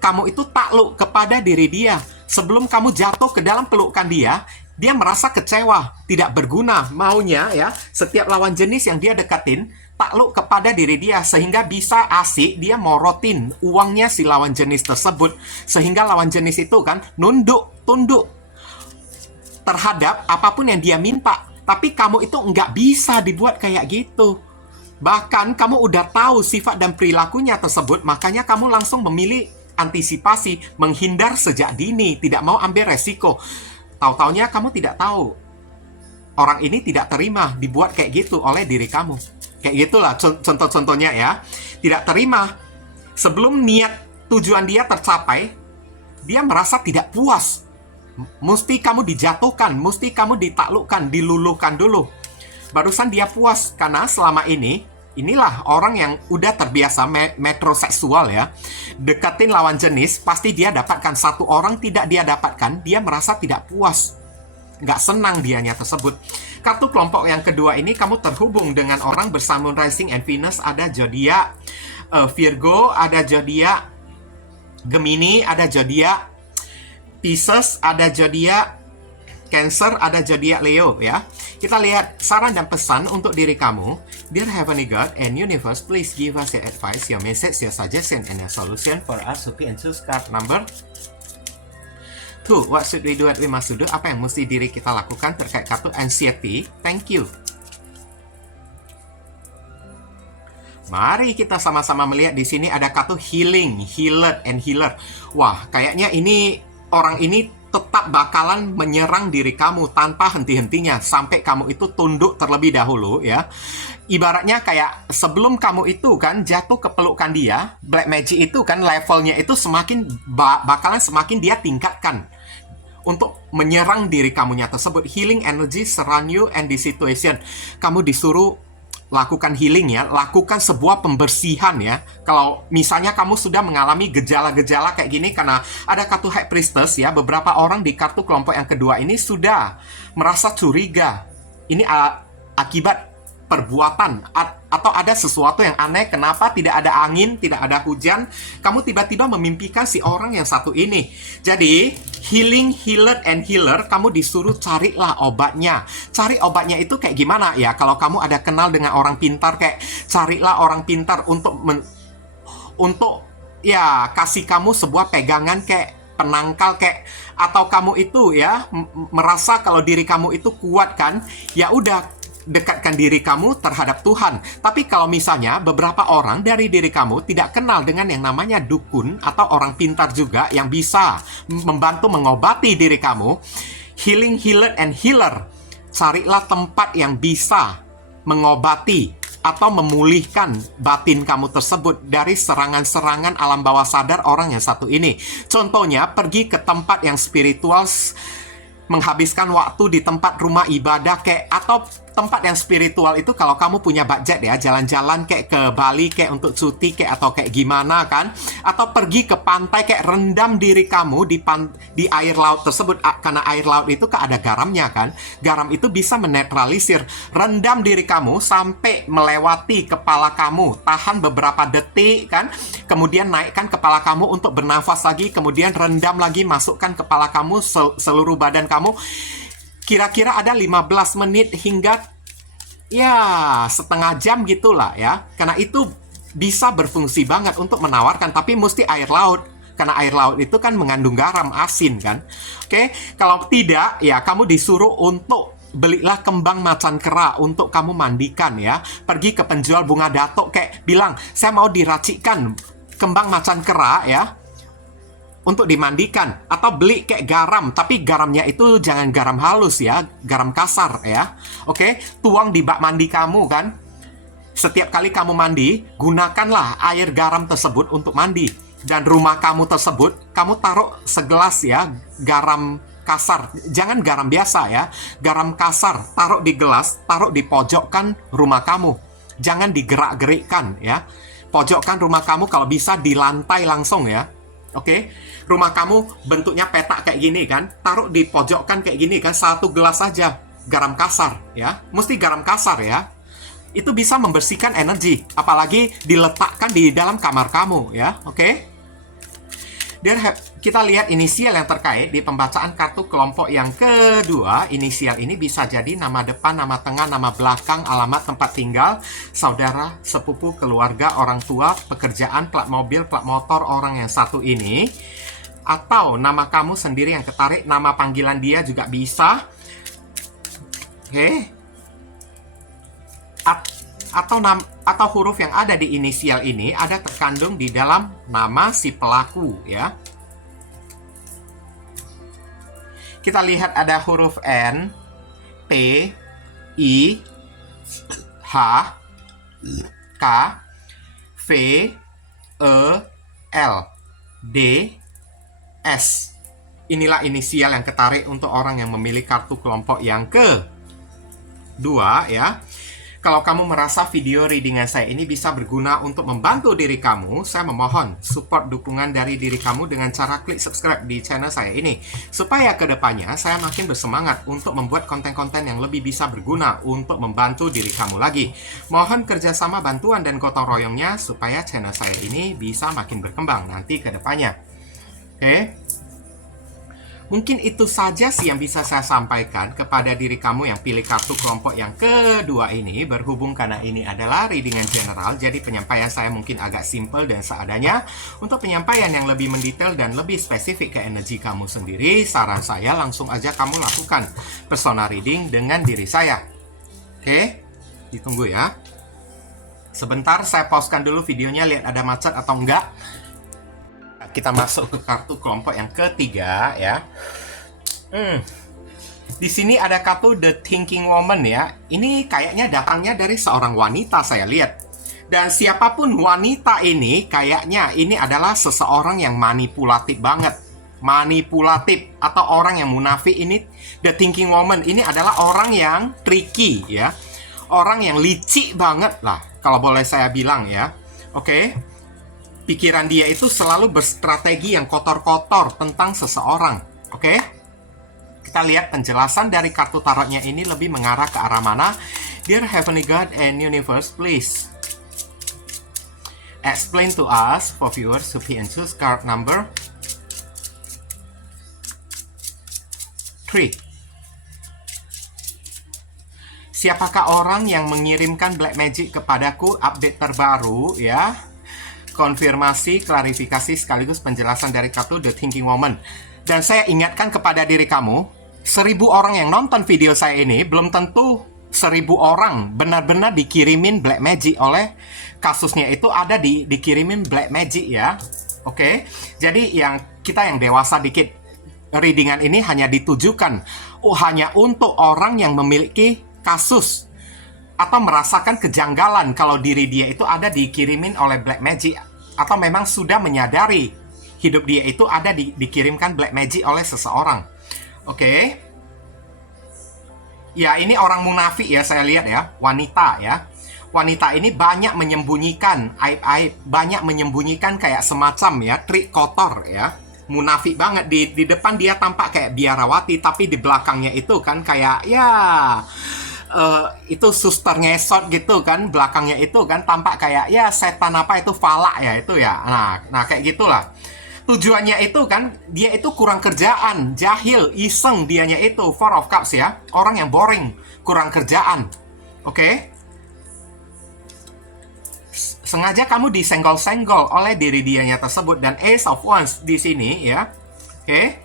kamu itu takluk kepada diri dia. Sebelum kamu jatuh ke dalam pelukan dia, dia merasa kecewa, tidak berguna. Maunya ya, setiap lawan jenis yang dia deketin, takluk kepada diri dia. Sehingga bisa asik dia morotin uangnya si lawan jenis tersebut. Sehingga lawan jenis itu kan tunduk terhadap apapun yang dia minta. Tapi kamu itu nggak bisa dibuat kayak gitu. Bahkan kamu udah tahu sifat dan perilakunya tersebut, makanya kamu langsung memilih antisipasi, menghindar sejak dini, tidak mau ambil resiko. Tahu-taunya kamu tidak tahu. Orang ini tidak terima dibuat kayak gitu oleh diri kamu. Kayak gitulah contoh-contohnya ya. Tidak terima. Sebelum niat tujuan dia tercapai, dia merasa tidak puas. Mesti kamu dijatuhkan, mesti kamu ditaklukkan, diluluhkan dulu. Barusan dia puas, karena selama ini inilah orang yang udah terbiasa metroseksual ya. Deketin lawan jenis, pasti dia dapatkan. Satu orang tidak dia dapatkan, dia merasa tidak puas. Nggak senang dianya tersebut. Kartu kelompok yang kedua ini, kamu terhubung dengan orang bersamun Rising and Venus. Ada zodiak Virgo, ada zodiak Gemini, ada zodiak Pisces, ada zodiak Cancer, ada zodiak Leo ya. Kita lihat saran dan pesan untuk diri kamu. Dear Heavenly God and Universe, please give us your advice, your message, your suggestion, and your solution for us to pick and choose card number 2. What should we do and we must do? Apa yang mesti diri kita lakukan terkait kartu anxiety? Thank you. Mari kita sama-sama melihat di sini ada kartu healing, healer, and healer. Wah, kayaknya ini orang ini tetap bakalan menyerang diri kamu tanpa henti-hentinya sampai kamu itu tunduk terlebih dahulu ya. Ibaratnya kayak sebelum kamu itu kan jatuh ke pelukan dia, Black Magic itu kan levelnya itu semakin bakalan semakin dia tingkatkan untuk menyerang diri kamunya tersebut. Healing energy surround you and the situation. Kamu disuruh lakukan healing ya, lakukan sebuah pembersihan ya. Kalau misalnya kamu sudah mengalami gejala-gejala kayak gini, karena ada kartu High Priestess ya, beberapa orang di kartu kelompok yang kedua ini sudah merasa curiga. Ini akibat perbuatan atau ada sesuatu yang aneh. Kenapa tidak ada angin, tidak ada hujan, kamu tiba-tiba memimpikan si orang yang satu ini. Jadi healing, healer, and healer, kamu disuruh carilah obatnya. Cari obatnya itu kayak gimana ya? Kalau kamu ada kenal dengan orang pintar, kayak carilah orang pintar untuk ya kasih kamu sebuah pegangan kayak penangkal kayak, atau kamu itu ya merasa kalau diri kamu itu kuat kan, ya udah dekatkan diri kamu terhadap Tuhan. Tapi kalau misalnya beberapa orang dari diri kamu tidak kenal dengan yang namanya dukun atau orang pintar juga yang bisa membantu mengobati diri kamu, healing, healer, and healer, carilah tempat yang bisa mengobati atau memulihkan batin kamu tersebut dari serangan-serangan alam bawah sadar orang yang satu ini. Contohnya, pergi ke tempat yang spiritual, menghabiskan waktu di tempat rumah ibadah kayak, atau tempat yang spiritual itu kalau kamu punya budget ya, jalan-jalan kayak ke Bali kayak untuk cuti kayak, atau kayak gimana kan, atau pergi ke pantai kayak rendam diri kamu di air laut tersebut, karena air laut itu kan ada garamnya kan, garam itu bisa menetralisir. Rendam diri kamu sampai melewati kepala kamu, tahan beberapa detik kan, kemudian naikkan kepala kamu untuk bernafas lagi, kemudian rendam lagi, masukkan kepala kamu, seluruh badan kamu. Kira-kira ada 15 menit hingga ya setengah jam gitulah ya. Karena itu bisa berfungsi banget untuk menawarkan, tapi mesti air laut. Karena air laut itu kan mengandung garam, asin kan. Oke, kalau tidak ya kamu disuruh untuk belilah kembang macan kera untuk kamu mandikan ya. Pergi ke penjual bunga datuk kayak bilang, saya mau diracikkan kembang macan kera ya, untuk dimandikan. Atau beli kayak garam, tapi garamnya itu jangan garam halus ya, garam kasar ya. Oke, tuang di bak mandi kamu kan. Setiap kali kamu mandi, gunakanlah air garam tersebut untuk mandi. Dan rumah kamu tersebut, kamu taruh segelas ya garam kasar, jangan garam biasa ya, garam kasar, taruh di gelas, taruh di pojokkan rumah kamu, jangan digerak-gerikkan ya. pojokkan rumah kamu, kalau bisa di lantai langsung ya. Oke, rumah kamu bentuknya petak kayak gini kan, taruh di pojokkan kayak gini kan, 1 gelas saja garam kasar ya, mesti garam kasar ya. Itu bisa membersihkan energi, apalagi diletakkan di dalam kamar kamu ya, oke? Dan kita lihat inisial yang terkait di pembacaan kartu kelompok yang kedua. Inisial ini bisa jadi nama depan, nama tengah, nama belakang, alamat tempat tinggal, saudara, sepupu, keluarga, orang tua, pekerjaan, plat mobil, plat motor orang yang satu ini. Atau nama kamu sendiri yang ketarik, nama panggilan dia juga bisa. Oke. Atau huruf yang ada di inisial ini ada terkandung di dalam nama si pelaku ya. Kita lihat ada huruf N, P, I, H, K, V, E, L, D, S. Inilah inisial yang ketarik untuk orang yang memilih kartu kelompok yang kedua ya. Kalau kamu merasa video readingan saya ini bisa berguna untuk membantu diri kamu, saya memohon support dukungan dari diri kamu dengan cara klik subscribe di channel saya ini. Supaya kedepannya saya makin bersemangat untuk membuat konten-konten yang lebih bisa berguna untuk membantu diri kamu lagi. Mohon kerjasama, bantuan, dan gotong royongnya supaya channel saya ini bisa makin berkembang nanti kedepannya. Oke? Mungkin itu saja sih yang bisa saya sampaikan kepada diri kamu yang pilih kartu kelompok yang kedua ini. Berhubung karena ini adalah readingan general, jadi penyampaian saya mungkin agak simple dan seadanya. Untuk penyampaian yang lebih mendetail dan lebih spesifik ke energi kamu sendiri, saran saya langsung aja kamu lakukan personal reading dengan diri saya. Oke, ditunggu ya. Sebentar, saya pausekan dulu videonya, lihat ada macet atau enggak. Kita masuk ke kartu kelompok yang ketiga ya. Di sini ada kartu The Thinking Woman ya. Ini kayaknya datangnya dari seorang wanita saya lihat. Dan siapapun wanita ini, kayaknya ini adalah seseorang yang manipulatif banget. Manipulatif atau orang yang munafik ini. The Thinking Woman ini adalah orang yang tricky ya. Orang yang licik banget lah, kalau boleh saya bilang ya. Oke. Pikiran dia itu selalu berstrategi yang kotor-kotor tentang seseorang. Oke? Kita lihat penjelasan dari kartu tarotnya ini lebih mengarah ke arah mana. Dear Heavenly God and Universe, please explain to us for viewers who pick and choose card number 3. Siapakah orang yang mengirimkan black magic kepadaku? Update terbaru ya. Konfirmasi, klarifikasi, sekaligus penjelasan dari kartu The Thinking Woman. Dan saya ingatkan kepada diri kamu, 1000 orang yang nonton video saya ini, belum tentu 1000 orang benar-benar dikirimin black magic oleh kasusnya itu ada dikirimin black magic ya. Oke, jadi kita yang dewasa dikit, readingan ini hanya ditujukan hanya untuk orang yang memiliki kasus atau merasakan kejanggalan kalau diri dia itu ada dikirimin oleh black magic, atau memang sudah menyadari hidup dia itu ada dikirimkan black magic oleh seseorang. Oke. Ya, ini orang munafik ya, saya lihat ya, wanita ya. Wanita ini banyak menyembunyikan aib-aib, banyak menyembunyikan kayak semacam ya trik kotor ya. Munafik banget, di depan dia tampak kayak biarawati, tapi di belakangnya itu kan kayak ya itu suster ngesot gitu kan, belakangnya itu kan tampak kayak ya setan apa itu, falak ya itu ya. Nah kayak gitulah. Tujuannya itu kan dia itu kurang kerjaan, jahil, iseng dianya itu. 4 of Cups ya, orang yang boring, kurang kerjaan. Oke? Sengaja kamu disenggol-senggol oleh diri dianya tersebut. Dan Ace of Wands di sini ya. Oke?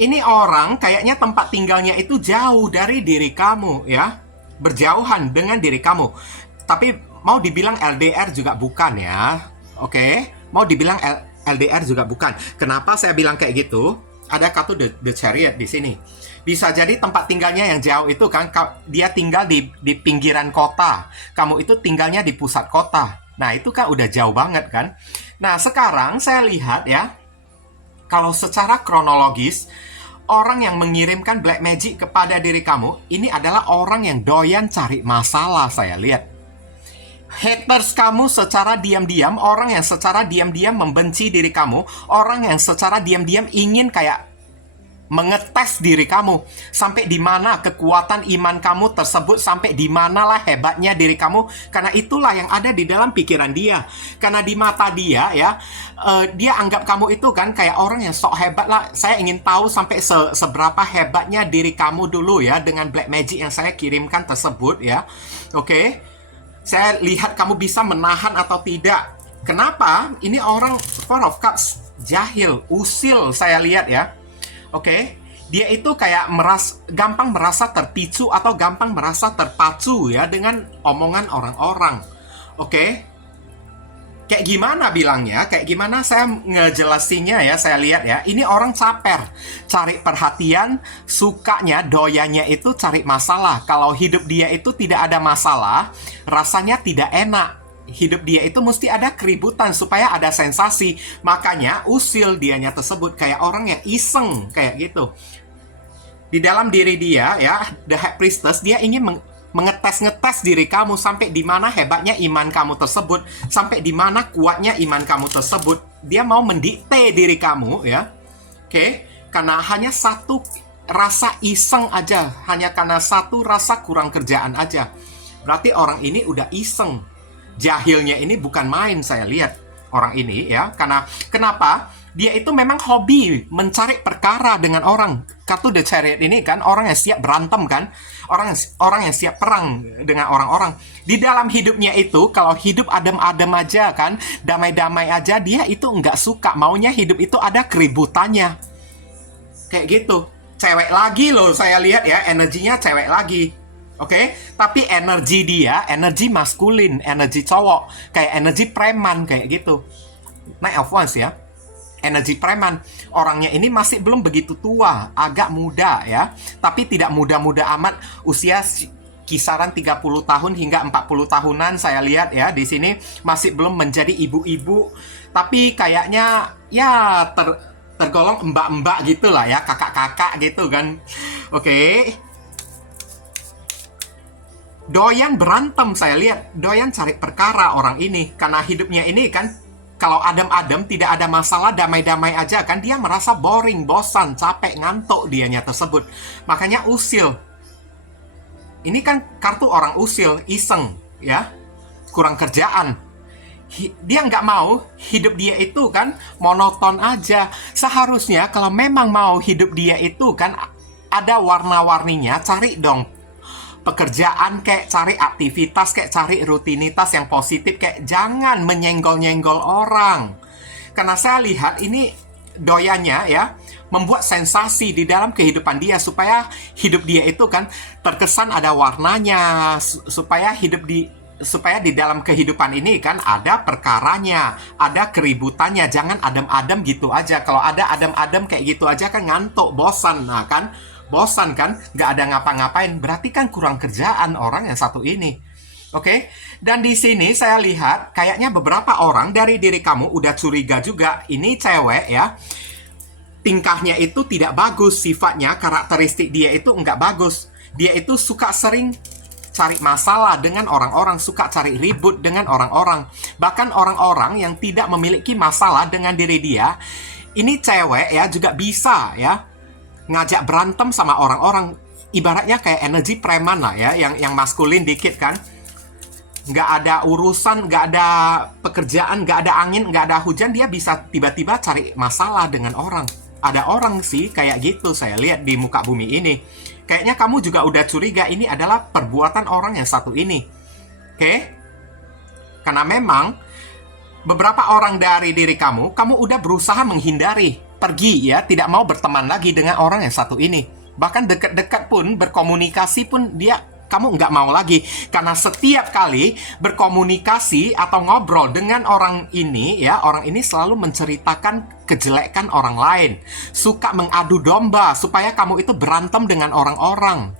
Ini orang kayaknya tempat tinggalnya itu jauh dari diri kamu ya. Berjauhan dengan diri kamu. Tapi mau dibilang LDR juga bukan ya. Oke? Mau dibilang LDR juga bukan. Kenapa saya bilang kayak gitu? Ada kartu The Chariot di sini. Bisa jadi tempat tinggalnya yang jauh itu kan, dia tinggal di pinggiran kota. Kamu itu tinggalnya di pusat kota. Nah, itu kan udah jauh banget kan. Nah, sekarang saya lihat ya, kalau secara kronologis, orang yang mengirimkan black magic kepada diri kamu, ini adalah orang yang doyan cari masalah, saya lihat. Haters kamu secara diam-diam, orang yang secara diam-diam membenci diri kamu, orang yang secara diam-diam ingin kayak mengetes diri kamu, sampai di mana kekuatan iman kamu tersebut, sampai di manalah hebatnya diri kamu, karena itulah yang ada di dalam pikiran dia. Karena di mata dia ya, dia anggap kamu itu kan kayak orang yang sok hebat lah. Saya ingin tahu sampai seberapa hebatnya diri kamu dulu ya, dengan black magic yang saya kirimkan tersebut ya. Oke, saya lihat kamu bisa menahan atau tidak. Kenapa? Ini orang Four of Cups, jahil, usil saya lihat ya. Oke, dia itu kayak gampang merasa terpicu atau gampang merasa terpacu ya dengan omongan orang-orang. Oke, kayak gimana bilangnya? Kayak gimana saya ngejelasinnya ya? Saya lihat ya, ini orang caper, cari perhatian, sukanya, doyannya itu cari masalah. Kalau hidup dia itu tidak ada masalah, rasanya tidak enak. Hidup dia itu mesti ada keributan supaya ada sensasi. Makanya usil dianya tersebut kayak orang yang iseng kayak gitu. Di dalam diri dia ya, The High Priestess, dia ingin mengetes-ngetes diri kamu sampai di mana hebatnya iman kamu tersebut, sampai di mana kuatnya iman kamu tersebut. Dia mau mendikte diri kamu ya. Oke, karena hanya satu rasa iseng aja, hanya karena satu rasa kurang kerjaan aja. Berarti orang ini udah iseng. Jahilnya ini bukan main, saya lihat orang ini ya. Karena kenapa? Dia itu memang hobi mencari perkara dengan orang. Kartu The Chariot ini kan orang yang siap berantem kan, orang yang siap perang dengan orang-orang. Di dalam hidupnya itu, kalau hidup adem-adem aja kan, damai-damai aja, dia itu nggak suka. Maunya hidup itu ada keributannya. Kayak gitu. Cewek lagi loh, saya lihat ya, energinya cewek lagi. Oke, tapi energi dia, energi maskulin, energi cowok, kayak energi preman kayak gitu. Knight of Wands ya, energi preman. Orangnya ini masih belum begitu tua, agak muda ya, tapi tidak muda-muda amat. Usia kisaran 30 tahun hingga 40 tahunan saya lihat ya di sini, masih belum menjadi ibu-ibu, tapi kayaknya ya tergolong mbak-mbak gitulah ya, kakak-kakak gitu kan. Oke. Doyan berantem, saya lihat. Doyan cari perkara orang ini. Karena hidupnya ini kan, kalau adem-adem, tidak ada masalah, damai-damai aja kan, dia merasa boring, bosan, capek, ngantuk dianya tersebut. Makanya usil. Ini kan kartu orang usil, iseng, ya. Kurang kerjaan. Dia nggak mau hidup dia itu kan monoton aja. Seharusnya kalau memang mau hidup dia itu kan ada warna-warninya, cari dong pekerjaan, kayak cari aktivitas, kayak cari rutinitas yang positif, kayak jangan menyenggol-nyenggol orang. Karena saya lihat ini doyannya ya, membuat sensasi di dalam kehidupan dia, supaya hidup dia itu kan terkesan ada warnanya, supaya di dalam kehidupan ini kan ada perkaranya, ada keributannya, jangan adem-adem gitu aja. Kalau ada adem-adem kayak gitu aja kan ngantuk, bosan, nah kan. Bosan kan, nggak ada ngapa-ngapain, berarti kan kurang kerjaan orang yang satu ini. Oke, dan di sini saya lihat kayaknya beberapa orang dari diri kamu udah curiga juga, ini cewek ya, tingkahnya itu tidak bagus, sifatnya, karakteristik dia itu nggak bagus. Dia itu suka sering cari masalah dengan orang-orang, suka cari ribut dengan orang-orang. Bahkan orang-orang yang tidak memiliki masalah dengan diri dia, ini cewek ya juga bisa ya ngajak berantem sama orang-orang. Ibaratnya kayak energi preman lah ya, yang maskulin dikit kan. Nggak ada urusan, nggak ada pekerjaan, nggak ada angin, nggak ada hujan, dia bisa tiba-tiba cari masalah dengan orang. Ada orang sih kayak gitu saya lihat di muka bumi ini. Kayaknya kamu juga udah curiga ini adalah perbuatan orang yang satu ini. Oke? Karena memang beberapa orang dari diri kamu udah berusaha menghindari, pergi ya, tidak mau berteman lagi dengan orang yang satu ini. Bahkan dekat-dekat pun, berkomunikasi pun kamu nggak mau lagi. Karena setiap kali berkomunikasi atau ngobrol dengan orang ini ya, orang ini selalu menceritakan kejelekan orang lain, suka mengadu domba supaya kamu itu berantem dengan orang-orang.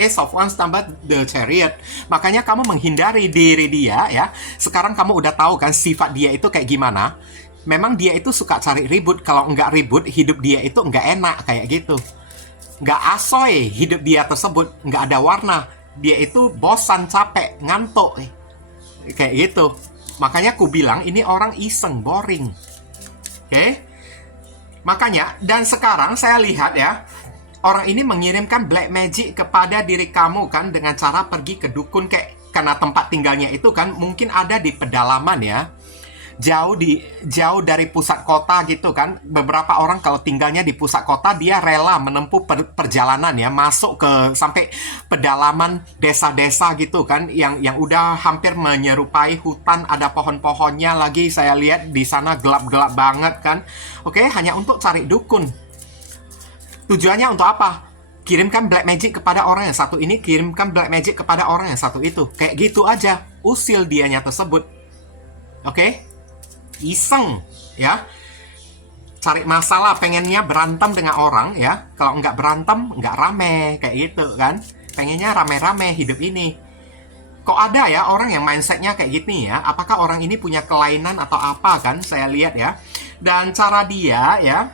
Ace of Wands tambah The Chariot. Makanya kamu menghindari diri dia ya. Sekarang kamu udah tahu kan sifat dia itu kayak gimana. Memang dia itu suka cari ribut. Kalau nggak ribut, hidup dia itu nggak enak kayak gitu. Nggak asoy hidup dia tersebut. Nggak ada warna. Dia itu bosan, capek, ngantuk. Kayak gitu. Makanya aku bilang ini orang iseng, boring. Oke? Makanya, dan sekarang saya lihat ya, orang ini mengirimkan black magic kepada diri kamu kan dengan cara pergi ke dukun, kayak karena tempat tinggalnya itu kan mungkin ada di pedalaman ya. Jauh dari pusat kota gitu kan. Beberapa orang kalau tinggalnya di pusat kota, dia rela menempuh perjalanan ya, masuk ke sampai pedalaman desa-desa gitu kan, yang udah hampir menyerupai hutan, ada pohon-pohonnya lagi. Saya lihat di sana gelap-gelap banget kan. Oke, hanya untuk cari dukun. Tujuannya untuk apa? Kirimkan black magic kepada orang yang satu ini, kirimkan black magic kepada orang yang satu itu. Kayak gitu aja, usil dianya tersebut. Oke? Iseng ya, cari masalah, pengennya berantem dengan orang ya. Kalau nggak berantem nggak rame, kayak gitu kan. Pengennya rame-rame hidup ini. Kok ada ya orang yang mindsetnya kayak gini ya? Apakah orang ini punya kelainan atau apa kan? Saya lihat ya. Dan cara dia ya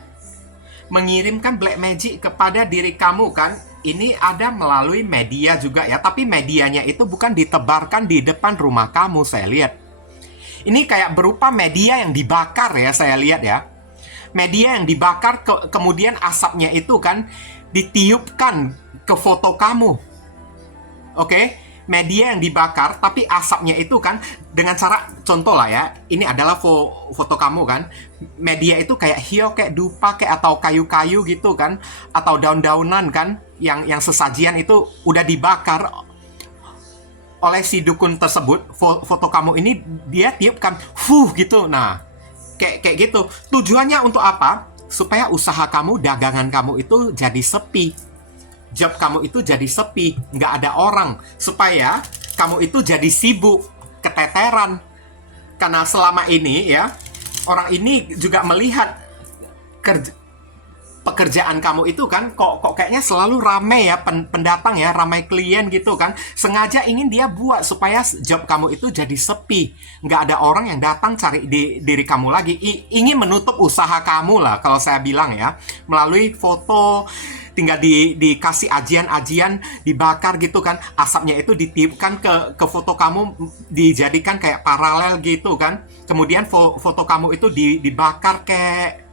mengirimkan black magic kepada diri kamu kan, ini ada melalui media juga ya. Tapi medianya itu bukan ditebarkan di depan rumah kamu, saya lihat. Ini kayak berupa media yang dibakar ya, saya lihat ya. Media yang dibakar, kemudian asapnya itu kan ditiupkan ke foto kamu. Oke? Media yang dibakar, tapi asapnya itu kan dengan cara, contoh lah ya, ini adalah foto kamu kan. Media itu kayak hiyo, kayak dupa, kayak atau kayu-kayu gitu kan. Atau daun-daunan kan, yang sesajian itu udah dibakar oleh si dukun tersebut. Foto kamu ini dia tiupkan gitu. Nah, kayak gitu. Tujuannya untuk apa? Supaya usaha kamu, dagangan kamu itu jadi sepi, job kamu itu jadi sepi, nggak ada orang. Supaya kamu itu jadi sibuk, keteteran. Karena selama ini ya, orang ini juga melihat pekerjaan kamu itu kan kok kayaknya selalu rame ya, pendatang ya, ramai klien gitu kan. Sengaja ingin dia buat supaya job kamu itu jadi sepi, nggak ada orang yang datang cari diri kamu lagi. Ingin menutup usaha kamu lah kalau saya bilang ya, melalui foto. Tinggal dikasih ajian-ajian, dibakar gitu kan, asapnya itu ditiupkan ke foto kamu, dijadikan kayak paralel gitu kan. Kemudian foto kamu itu dibakar kayak,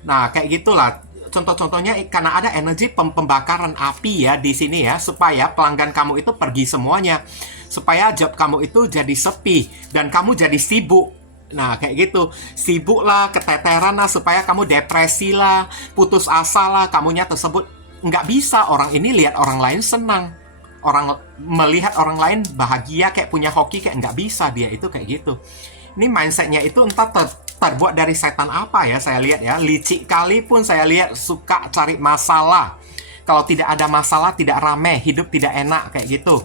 nah kayak gitulah. Contoh-contohnya karena ada energi pembakaran api ya di sini ya, supaya pelanggan kamu itu pergi semuanya, supaya job kamu itu jadi sepi dan kamu jadi sibuk. Nah kayak gitu, sibuk lah, keteteran lah, supaya kamu depresi lah, putus asa lah, kamunya tersebut. Nggak bisa orang ini lihat orang lain senang, orang melihat orang lain bahagia, kayak punya hoki, kayak nggak bisa dia itu kayak gitu. Ini mindsetnya itu entah terbuat dari setan apa ya, saya lihat ya. Licik kali pun saya lihat, suka cari masalah. Kalau tidak ada masalah, tidak rame, hidup tidak enak, kayak gitu.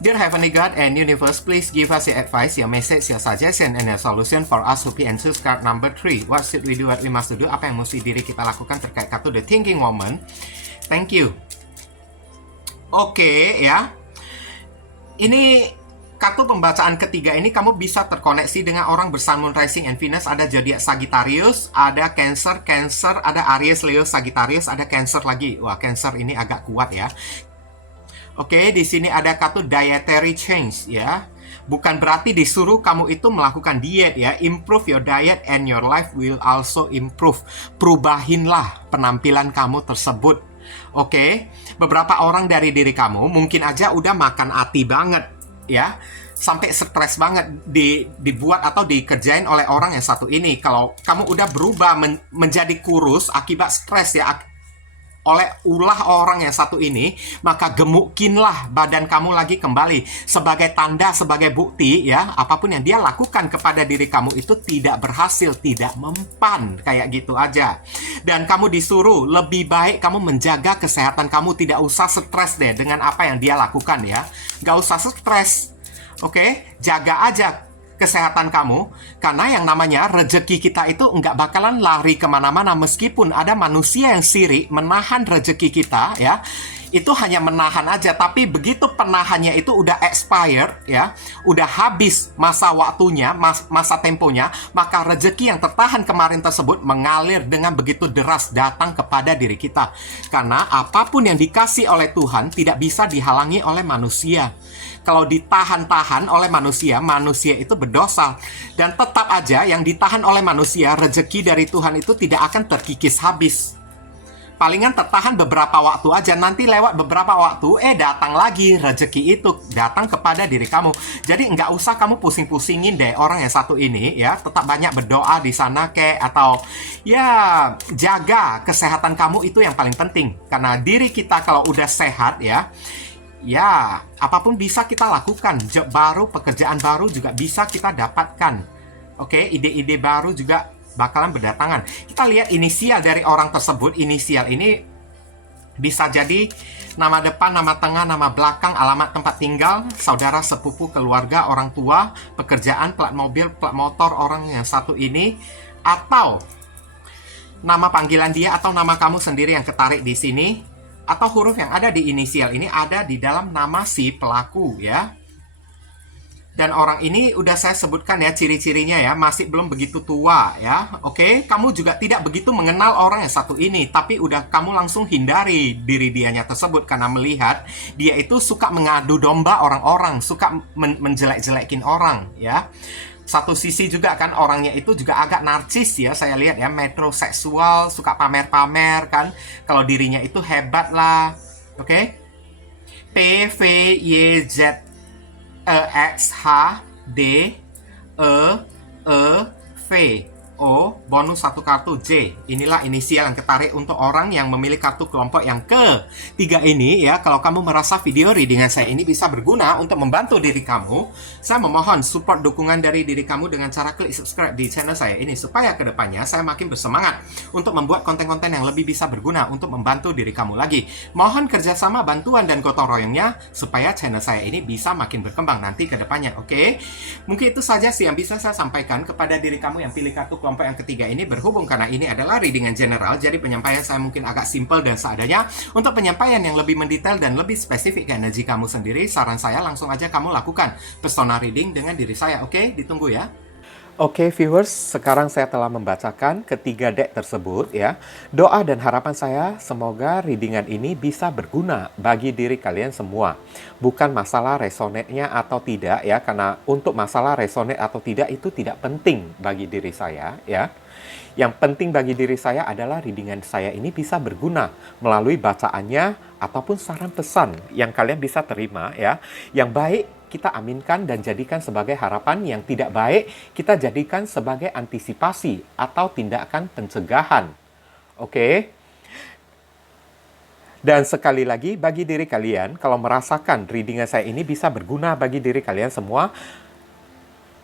Dear Heavenly God and Universe, please give us your advice, your message, your suggestion, and your solution for us who and choose card number 3. What should we do, what we must do? Apa yang mesti diri kita lakukan terkait kartu The Thinking Woman? Thank you. Oke ya. Ini kartu pembacaan ketiga ini, kamu bisa terkoneksi dengan orang bersun, moon, rising, and Venus. Ada zodiak Sagittarius, ada Cancer, ada Aries, Leo, Sagittarius, ada Cancer lagi. Wah, Cancer ini agak kuat ya. Oke, di sini ada kartu dietary change ya. Bukan berarti disuruh kamu itu melakukan diet ya. Improve your diet and your life will also improve. Perubahinlah penampilan kamu tersebut. Oke, beberapa orang dari diri kamu mungkin aja udah makan hati banget ya, sampai stres banget dibuat atau dikerjain oleh orang yang satu ini. Kalau kamu udah berubah menjadi kurus akibat stres ya, oleh ulah orang yang satu ini, maka gemukinlah badan kamu lagi kembali. Sebagai tanda, sebagai bukti ya, apapun yang dia lakukan kepada diri kamu itu tidak berhasil, tidak mempan, kayak gitu aja. Dan kamu disuruh lebih baik kamu menjaga kesehatan kamu, tidak usah stres deh dengan apa yang dia lakukan ya. Gak usah stres, oke? Jaga aja kesehatan kamu, karena yang namanya rezeki kita itu nggak bakalan lari kemana-mana. Meskipun ada manusia yang sirik menahan rezeki kita ya, itu hanya menahan aja, tapi begitu penahannya itu udah expired ya, udah habis masa waktunya, masa temponya, maka rezeki yang tertahan kemarin tersebut mengalir dengan begitu deras datang kepada diri kita. Karena apapun yang dikasih oleh Tuhan tidak bisa dihalangi oleh manusia. Kalau ditahan-tahan oleh manusia, manusia itu berdosa. Dan tetap aja yang ditahan oleh manusia, rezeki dari Tuhan itu tidak akan terkikis habis. Palingan tertahan beberapa waktu aja, nanti lewat beberapa waktu, datang lagi rezeki itu, datang kepada diri kamu. Jadi nggak usah kamu pusing-pusingin deh orang yang satu ini ya, tetap banyak berdoa di sana atau ya jaga kesehatan kamu, itu yang paling penting. Karena diri kita kalau udah sehat ya, apapun bisa kita lakukan. Job baru, pekerjaan baru juga bisa kita dapatkan. Oke, ide-ide baru juga bakalan berdatangan. Kita lihat inisial dari orang tersebut. Inisial ini bisa jadi nama depan, nama tengah, nama belakang, alamat tempat tinggal, saudara, sepupu, keluarga, orang tua, pekerjaan, plat mobil, plat motor orang yang satu ini, atau nama panggilan dia atau nama kamu sendiri yang ketarik di sini, atau huruf yang ada di inisial ini ada di dalam nama si pelaku ya. Dan orang ini udah saya sebutkan ya ciri-cirinya ya, masih belum begitu tua ya. Oke, kamu juga tidak begitu mengenal orang yang satu ini, tapi udah kamu langsung hindari diri dianya tersebut karena melihat dia itu suka mengadu domba orang-orang, suka menjelek-jelekin orang ya. Satu sisi juga kan orangnya itu juga agak narsis ya, saya lihat ya, metroseksual, suka pamer-pamer kan, kalau dirinya itu hebat lah. Oke. P V Y Z X H D E V O, bonus satu kartu J. Inilah inisial yang ketarik untuk orang yang memilih kartu kelompok yang ketiga ini ya. Kalau kamu merasa video readingan saya ini bisa berguna untuk membantu diri kamu, saya memohon support dukungan dari diri kamu dengan cara klik subscribe di channel saya ini, supaya kedepannya saya makin bersemangat untuk membuat konten-konten yang lebih bisa berguna untuk membantu diri kamu lagi. Mohon kerjasama, bantuan, dan gotong royongnya supaya channel saya ini bisa makin berkembang nanti ke depannya. Oke? Mungkin itu saja sih yang bisa saya sampaikan kepada diri kamu yang pilih kartu kelompok yang ketiga ini. Berhubung karena ini adalah readingan general, jadi penyampaian saya mungkin agak simple dan seadanya. Untuk penyampaian yang lebih mendetail dan lebih spesifik ke energi kamu sendiri, saran saya langsung aja kamu lakukan personal reading dengan diri saya. Oke, ditunggu ya. Oke viewers, sekarang saya telah membacakan ketiga deck tersebut ya. Doa dan harapan saya semoga readingan ini bisa berguna bagi diri kalian semua. Bukan masalah resonate-nya atau tidak ya, karena untuk masalah resonate atau tidak itu tidak penting bagi diri saya ya. Yang penting bagi diri saya adalah readingan saya ini bisa berguna melalui bacaannya ataupun saran pesan yang kalian bisa terima ya. Yang baik kita aminkan dan jadikan sebagai harapan, yang tidak baik kita jadikan sebagai antisipasi atau tindakan pencegahan. Oke? Dan sekali lagi, bagi diri kalian, kalau merasakan readingan saya ini bisa berguna bagi diri kalian semua,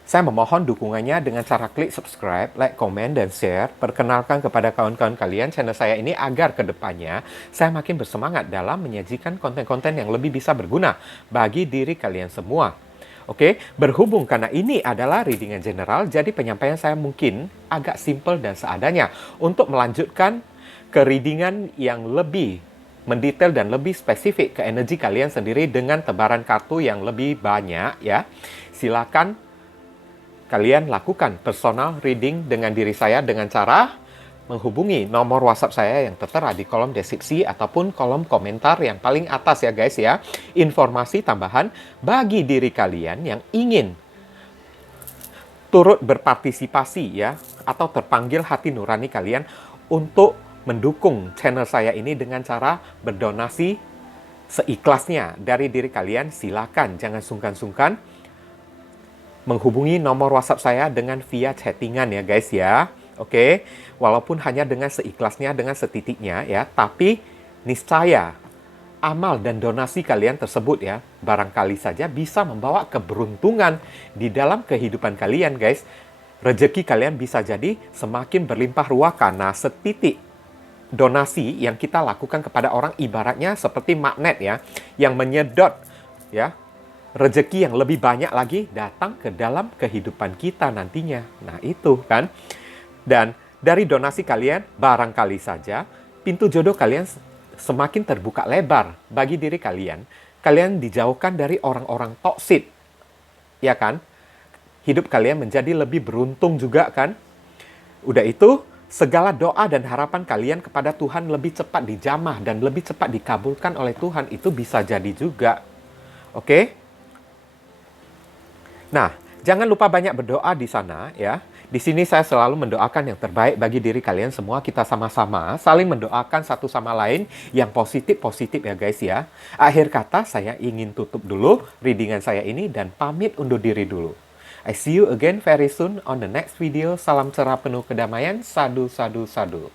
saya memohon dukungannya dengan cara klik subscribe, like, komen, dan share. Perkenalkan kepada kawan-kawan kalian channel saya ini agar kedepannya saya makin bersemangat dalam menyajikan konten-konten yang lebih bisa berguna bagi diri kalian semua. Oke, berhubung karena ini adalah readingan general, jadi penyampaian saya mungkin agak simple dan seadanya. Untuk melanjutkan ke readingan yang lebih mendetail dan lebih spesifik ke energi kalian sendiri dengan tebaran kartu yang lebih banyak ya, silakan kalian lakukan personal reading dengan diri saya dengan cara menghubungi nomor WhatsApp saya yang tertera di kolom deskripsi ataupun kolom komentar yang paling atas ya guys ya. Informasi tambahan bagi diri kalian yang ingin turut berpartisipasi ya, atau terpanggil hati nurani kalian untuk mendukung channel saya ini dengan cara berdonasi seikhlasnya dari diri kalian, silakan jangan sungkan-sungkan menghubungi nomor WhatsApp saya dengan via chattingan ya guys ya. Oke, walaupun hanya dengan seikhlasnya, dengan setitiknya ya, tapi niscaya amal dan donasi kalian tersebut ya, barangkali saja bisa membawa keberuntungan di dalam kehidupan kalian guys. Rezeki kalian bisa jadi semakin berlimpah ruah karena setitik donasi yang kita lakukan kepada orang ibaratnya seperti magnet ya, yang menyedot ya, rezeki yang lebih banyak lagi datang ke dalam kehidupan kita nantinya. Nah itu kan. Dan dari donasi kalian, barangkali saja pintu jodoh kalian semakin terbuka lebar bagi diri kalian, kalian dijauhkan dari orang-orang toksik, ya kan? Hidup kalian menjadi lebih beruntung juga kan? Udah itu, segala doa dan harapan kalian kepada Tuhan lebih cepat dijamah dan lebih cepat dikabulkan oleh Tuhan. Itu bisa jadi juga. Oke? Nah, jangan lupa banyak berdoa di sana ya. Di sini saya selalu mendoakan yang terbaik bagi diri kalian semua. Kita sama-sama saling mendoakan satu sama lain yang positif-positif ya guys ya. Akhir kata saya ingin tutup dulu readingan saya ini dan pamit undur diri dulu. I see you again very soon on the next video. Salam cerah penuh kedamaian. Sadu, sadu, sadu.